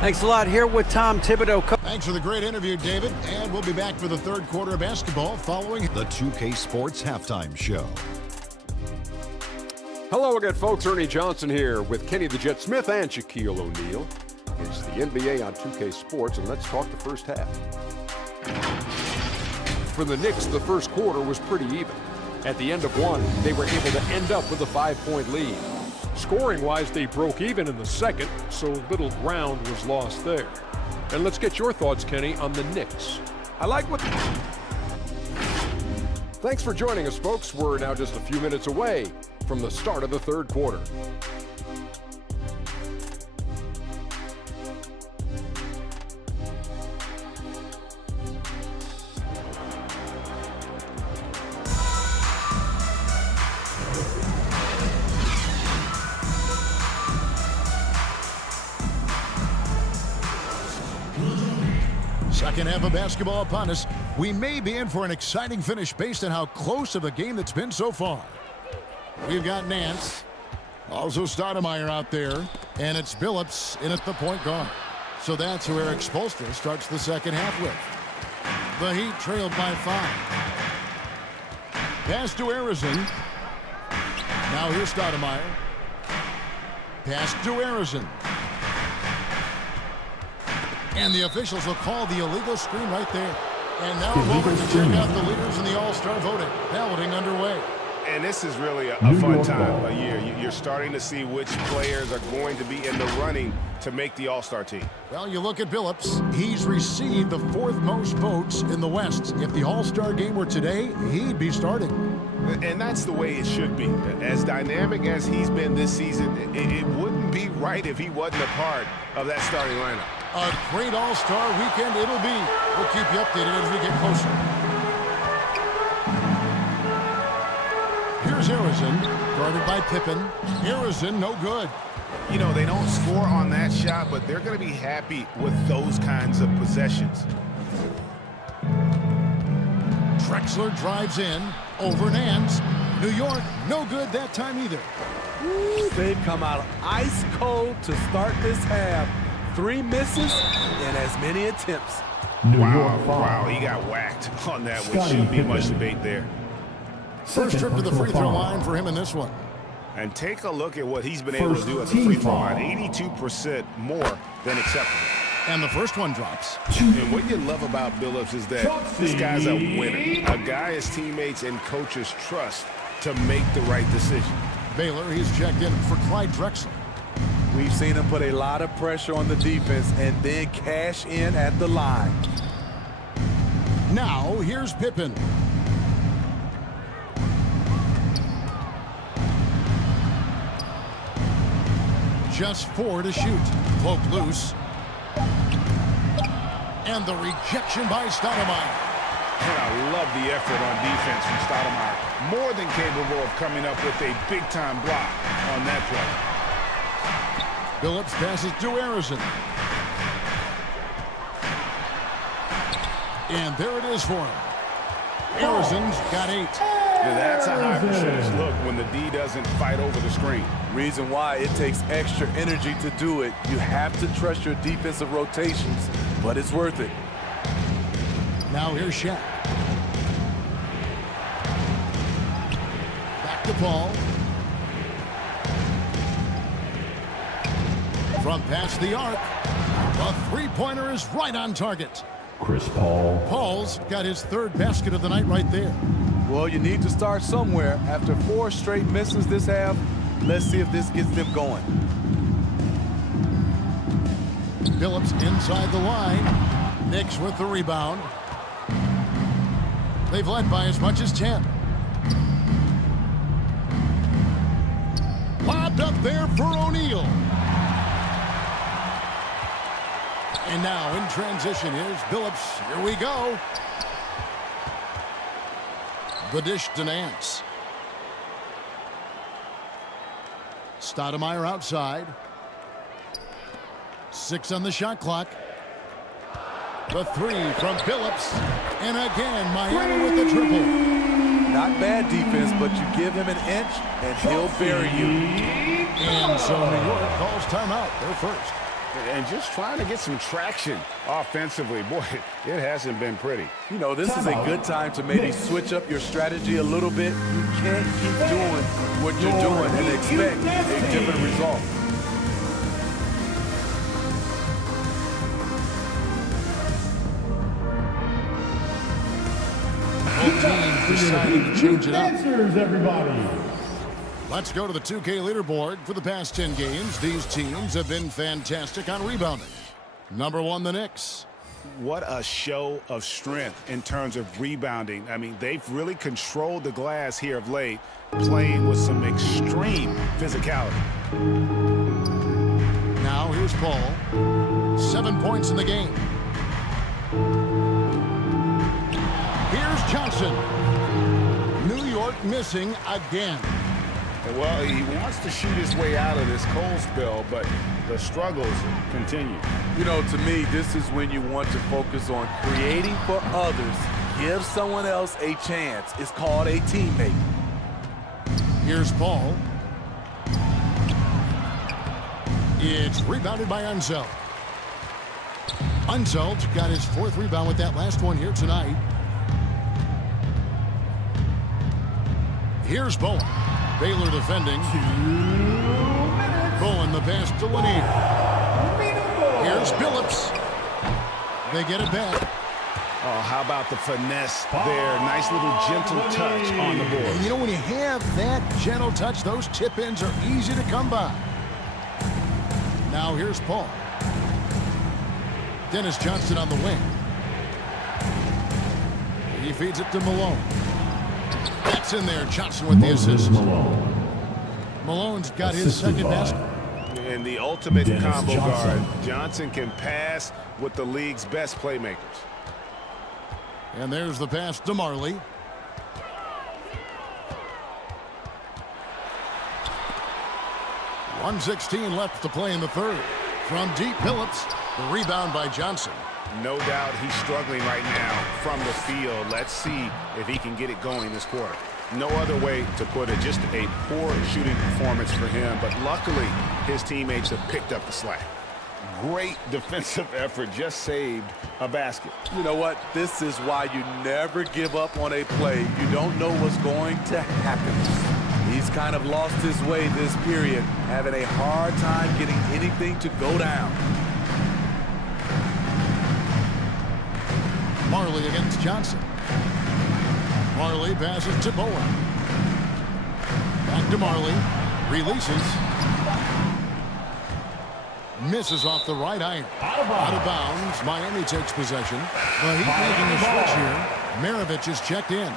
Thanks a lot. Here with Tom Thibodeau. Thanks for the great interview, David. And we'll be back for the third quarter of basketball following the 2K Sports Halftime Show. Hello again, folks. Ernie Johnson here with Kenny the Jet Smith and Shaquille O'Neal. It's the NBA on 2K Sports, and let's talk the first half. For the Knicks, the first quarter was pretty even. At the end of one, they were able to end up with a 5-point lead. Scoring-wise, they broke even in the second, so little ground was lost there. And let's get your thoughts, Kenny, on the Knicks. I like what... Thanks for joining us, folks. We're now just a few minutes away from the start of the third quarter. Second half of basketball upon us. We may be in for an exciting finish based on how close of a game that's been so far. We've got Nance. Also Stoudemire out there. And it's Billups in at the point guard. So that's who Eric Spoelstra starts the second half with. The Heat trailed by 5. Pass to Arizon. Now here's Stoudemire. Pass to Arizon. And the officials will call the illegal screen right there. And now a moment to check out the leaders in the All-Star voting. Balloting underway. And this is really a fun time of year. You're starting to see which players are going to be in the running to make the All-Star team. Well, you look at Billups. He's received the 4th most votes in the West. If the All-Star game were today, he'd be starting. And that's the way it should be. As dynamic as he's been this season, it wouldn't be right if he wasn't a part of that starting lineup. A great All-Star weekend it'll be. We'll keep you updated as we get closer. Here's Arizon, guarded by Pippen. Arizon, no good. You know, they don't score on that shot, but they're going to be happy with those kinds of possessions. Drexler drives in, over Nance. New York, no good that time either. Ooh, they've come out ice cold to start this half. 3 misses and as many attempts. Wow, he got whacked on that, which shouldn't be much debate there. First trip to the free throw line for him in this one. And take a look at what he's been able to do at the free throw line. 82% more than acceptable. And the first one drops. And what you love about Billups is that this guy's a winner. A guy his teammates and coaches trust to make the right decision. Baylor, he's checked in for Clyde Drexler. We've seen him put a lot of pressure on the defense and then cash in at the line. Now, here's Pippen. Just 4 to shoot. Poke loose. And the rejection by Stoudemire. And I love the effort on defense from Stoudemire. More than capable of coming up with a big-time block on that play. Billups passes to Arizon. And there it is for him. Harrison's got 8. That's a high percentage look when the D doesn't fight over the screen. Reason why it takes extra energy to do it. You have to trust your defensive rotations, but it's worth it. Now here's Shaq. Back to Paul. From past the arc. The three-pointer is right on target. Chris Paul. Paul's got his 3rd basket of the night right there. Well, you need to start somewhere. After 4 straight misses this half, let's see if this gets them going. Phillips inside the line. Knicks with the rebound. They've led by as much as 10. Lobbed up there for O'Neal. And now in transition is Phillips. Here we go. The dish to Nance. Stoudemire outside. 6 on the shot clock. The 3 from Phillips. And again, Miami with the triple. Not bad defense, but you give him an inch and he'll bury you. And so New York calls timeout. They're first. And just trying to get some traction offensively. Boy, it hasn't been pretty. You know, this is a good time to maybe switch up your strategy a little bit. You can't keep doing what you're doing and expect a different result. Both teams deciding to change it up. Answers, everybody. Let's go to the 2K leaderboard. For the past 10 games, these teams have been fantastic on rebounding. Number 1, the Knicks. What a show of strength in terms of rebounding. I mean, they've really controlled the glass here of late, playing with some extreme physicality. Now here's Paul. 7 points in the game. Here's Johnson. New York missing again. Well, he wants to shoot his way out of this cold spell, but the struggles continue. You know, to me, this is when you want to focus on creating for others. Give someone else a chance. It's called a teammate. Here's Paul. It's rebounded by Unseld. Unseld got his 4th rebound with that last one here tonight. Here's Bowen. Baylor defending. Bowen the pass to Lanier. Here's Phillips. They get it back. Oh, how about the finesse there? Nice little gentle touch on the board. And you know, when you have that gentle touch, those tip-ins are easy to come by. Now here's Paul. Dennis Johnson on the wing. He feeds it to Malone. That's in there. Johnson with the assist. Malone's got his 2nd basket. And the ultimate combo guard. Johnson can pass with the league's best playmakers. And there's the pass to Marley. .116 left to play in the 3rd. From deep, Phillips. The rebound by Johnson. No doubt he's struggling right now from the field. Let's see if he can get it going this quarter. No other way to put it. Just a poor shooting performance for him. But luckily, his teammates have picked up the slack. Great defensive effort. Just saved a basket. You know what? This is why you never give up on a play. You don't know what's going to happen. He's kind of lost his way this period, having a hard time getting anything to go down. Marley against Johnson. Marley passes to Bowen. Back to Marley. Releases. Misses off the right iron. Out of bounds. Miami takes possession. The Heat making a switch here. Maravich is checked in.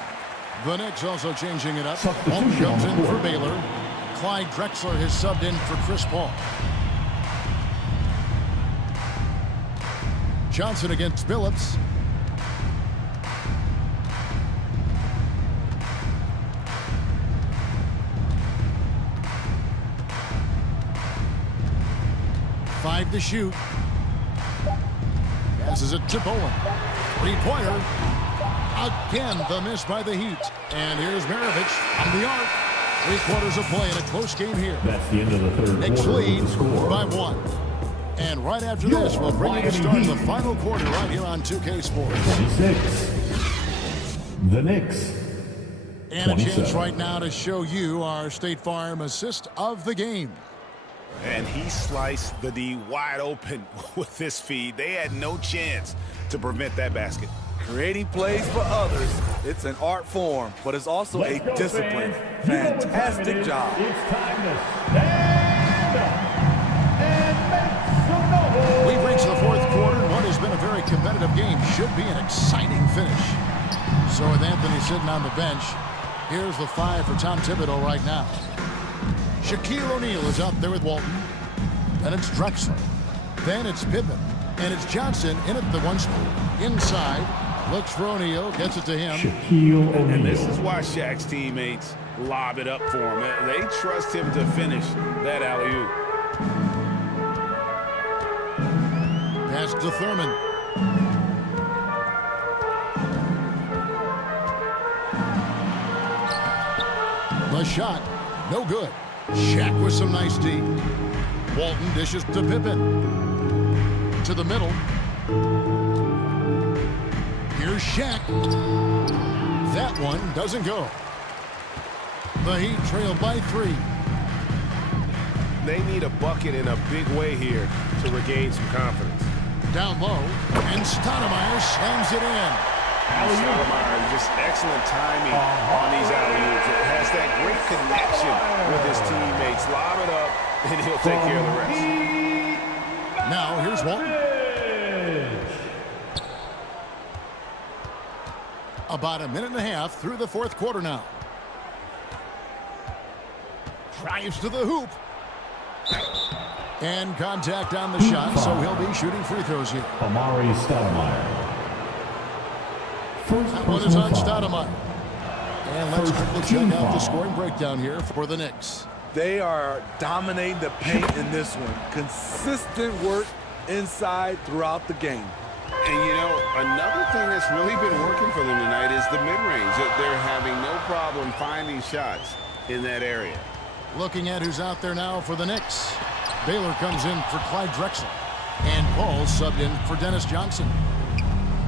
The Knicks also changing it up. Paul comes in for Baylor. Clyde Drexler has subbed in for Chris Paul. Johnson against Phillips. Five to shoot. Passes it to Bowen. 3-pointer. Again, the miss by the Heat. And here's Maravich on the arc. 3 quarters of play in a close game here. That's the end of the third Knicks quarter. lead Score. by 1. And right after this, we'll bring you the start of the final quarter right here on 2K Sports. 26. The Knicks. And a 27. chance right now to show you our State Farm assist of the game. And he sliced the D wide open with this feed. They had no chance to prevent that basket. Creating plays for others, it's an art form, but it's also a discipline. Fantastic job. It's time to stand up and make some noise. We've reached the 4th quarter, and what has been a very competitive game should be an exciting finish. So with Anthony sitting on the bench, here's the 5 for Tom Thibodeau right now. Shaquille O'Neal is out there with Walton. Then it's Drexler. Then it's Pippen. And it's Johnson in at the 1 spot. Inside. Looks for O'Neal, gets it to him. Shaquille O'Neal. And this is why Shaq's teammates lob it up for him. They trust him to finish that alley-oop. Pass to Thurman. The shot, no good. Shaq with some nice D. Walton dishes to Pippen. To the middle. Here's Shaq. That one doesn't go. The Heat trail by 3. They need a bucket in a big way here to regain some confidence. Down low, and Stoudemire slams it in. Stoudemire, just excellent timing on these alley-oops. It has that great connection with his teammates. Lob it up, and he'll take care of the rest. Now here's Walton. About a minute and a half through the 4th quarter now. Drives to the hoop. And contact on the shot, so he'll be shooting free throws here. Amari Stoudemire. That one is on Stoudemire. And let's quickly check out the scoring breakdown here for the Knicks. They are dominating the paint in this one. Consistent work inside throughout the game. And, you know, another thing that's really been working for them tonight is the mid-range. They're having no problem finding shots in that area. Looking at who's out there now for the Knicks. Baylor comes in for Clyde Drexler. And Paul subbed in for Dennis Johnson.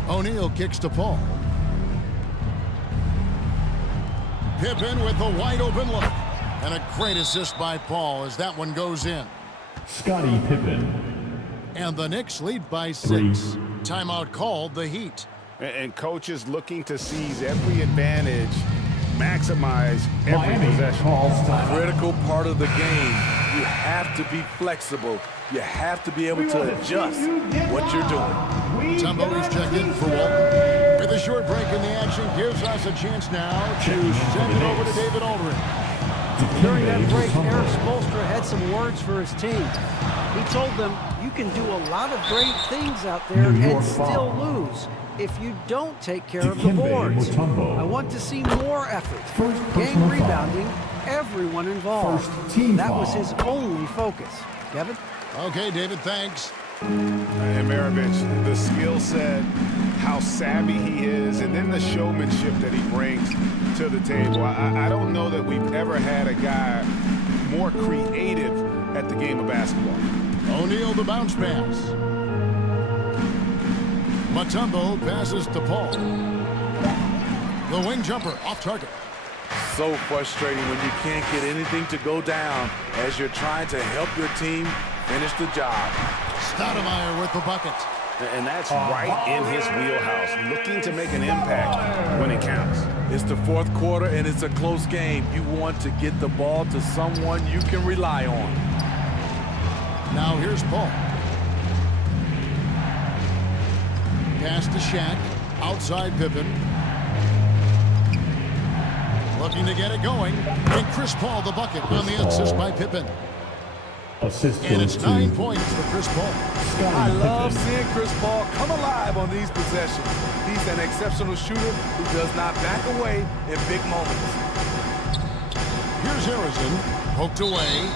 O'Neal kicks to Paul. Pippen with a wide-open look. And a great assist by Paul as that one goes in. Scottie Pippen. And the Knicks lead by 6. Timeout called, the Heat. And coaches looking to seize every advantage, maximize every possession. Critical part of the game. You have to be flexible. You have to be able to adjust what you're doing. Tumbo is checked in for Walton. With a short break in the action, gives us a chance now to send it over to David Aldridge. During that break, Eric Spoelstra had some words for his team. He told them, you can do a lot of great things out there and still lose if you don't take care of the boards. I want to see more effort, game rebounding, everyone involved. That was his only focus. Kevin? Okay, David, thanks. And Maravich, the skill set, how savvy he is, and then the showmanship that he brings to the table. I don't know that we've ever had a guy more creative at the game of basketball. O'Neal the bounce pass. Mutombo passes to Paul. The wing jumper off target. So frustrating when you can't get anything to go down as you're trying to help your team finish the job. Stoudemire with the bucket. And that's right in his wheelhouse, looking to make an impact when it counts. It's the 4th quarter and it's a close game. You want to get the ball to someone you can rely on. Now here's Paul. Pass to Shaq. Outside Pippen. Looking to get it going. And Chris Paul the bucket on the assist by Pippen. Assist and it's 9 points for Chris Paul. I love seeing Chris Paul come alive on these possessions. He's an exceptional shooter who does not back away in big moments. Here's Harrison. Poked away.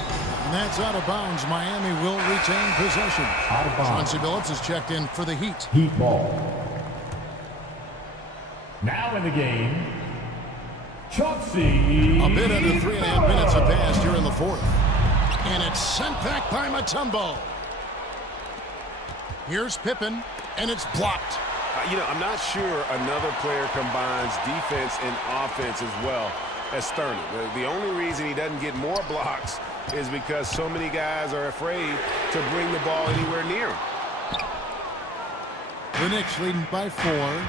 And that's out of bounds. Miami will retain possession. Out of bounds. Chauncey Billups is checked in for the Heat. Heat ball. Now Now in the game, Chauncey. A bit under 3.5 minutes have passed here in the fourth. And it's sent back by Mutombo. Here's Pippen, and it's blocked. I'm not sure another player combines defense and offense as well as Sterling. The only reason he doesn't get more blocks is because so many guys are afraid to bring the ball anywhere near him. The Knicks leading by 4.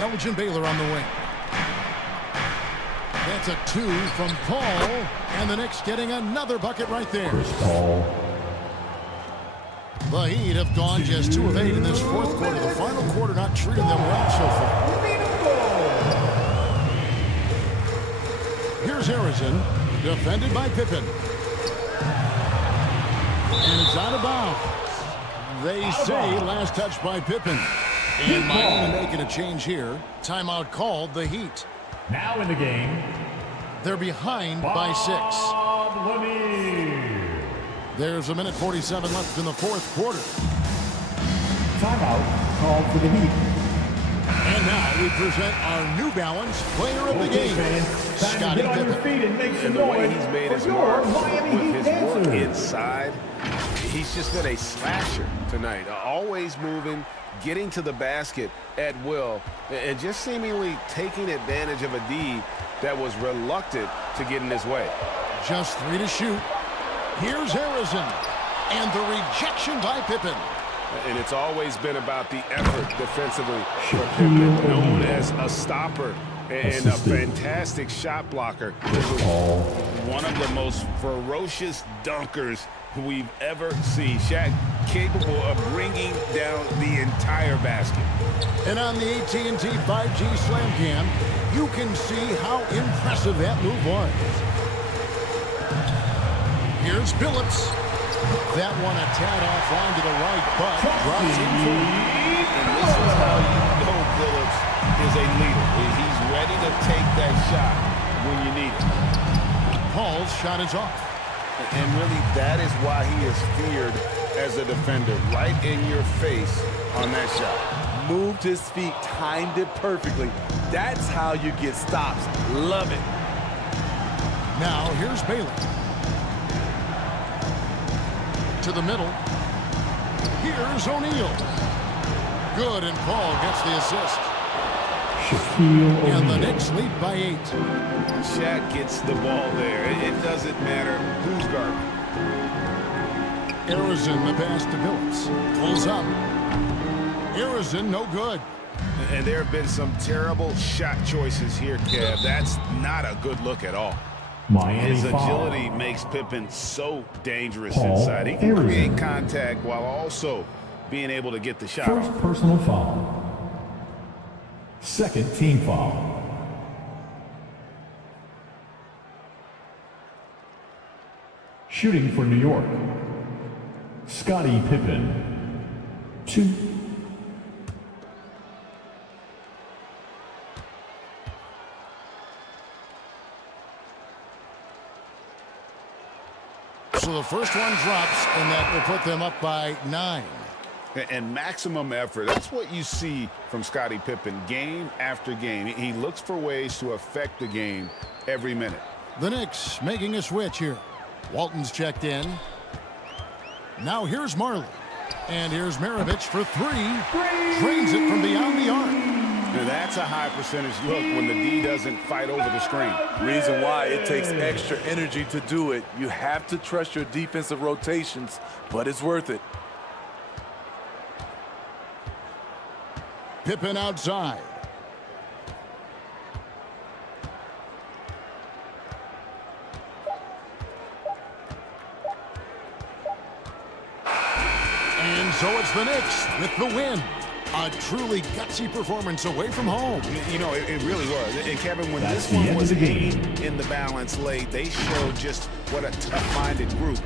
Elgin Baylor on the wing. That's a 2 from Paul, and the Knicks getting another bucket right there. Paul. The Heat have gone just 2 of 8 in this fourth quarter. The final quarter not treating them well so far. Here's Harrison, defended by Pippen. And it's out of bounds. They say last touch by Pippen. And Miami making a change here. Timeout called, the Heat. Now in the game, they're behind by 6. There's 1:47 left in the fourth quarter. Timeout called for the Heat. And now we present our New Balance player of the game, Scottie Pippen. And the way he's made his mark with his work inside, he's just been a slasher tonight. Always moving, getting to the basket at will, and just seemingly taking advantage of a D that was reluctant to get in his way. Just 3 to shoot. Here's Harrison, and the rejection by Pippen. And it's always been about the effort defensively for Pippen, known as a stopper and a fantastic shot blocker. One of the most ferocious dunkers we've ever seen. Shaq capable of bringing down the entire basket. And on the AT&T 5G Slam Cam, you can see how impressive that move was. Here's Billups. That one a tad offline to the right, but drops in for him. And this is how you know Billups is a leader. He's ready to take that shot when you need it. Paul's shot is off. And really, that is why he is feared as a defender. Right in your face on that shot. Moved his feet, timed it perfectly. That's how you get stops. Love it. Now here's Baylor. To the middle. Here's O'Neal. Good, and Paul gets the assist. And the Knicks lead by 8. Shaq gets the ball there. It doesn't matter who's guarding. Harrison, the pass to Billups. Pulls up. Harrison, no good. And there have been some terrible shot choices here, Kev. That's not a good look at all. His agility makes Pippen so dangerous inside. He can create contact while also being able to get the shot. First personal foul. Second team foul. Shooting for New York, Scottie Pippen, 2. So the first one drops, and that will put them up by 9. And maximum effort. That's what you see from Scottie Pippen game after game. He looks for ways to affect the game every minute. The Knicks making a switch here. Walton's checked in. Now here's Marley. And here's Maravich for 3. Drains it from beyond the arc. Now that's a high percentage look when the D doesn't fight over the screen. Reason why it takes extra energy to do it. You have to trust your defensive rotations, but it's worth it. Pippen outside. And so it's the Knicks with the win. A truly gutsy performance away from home. You know, it really was. And Kevin, when this one was hanging in the balance late, they showed just what a tough-minded group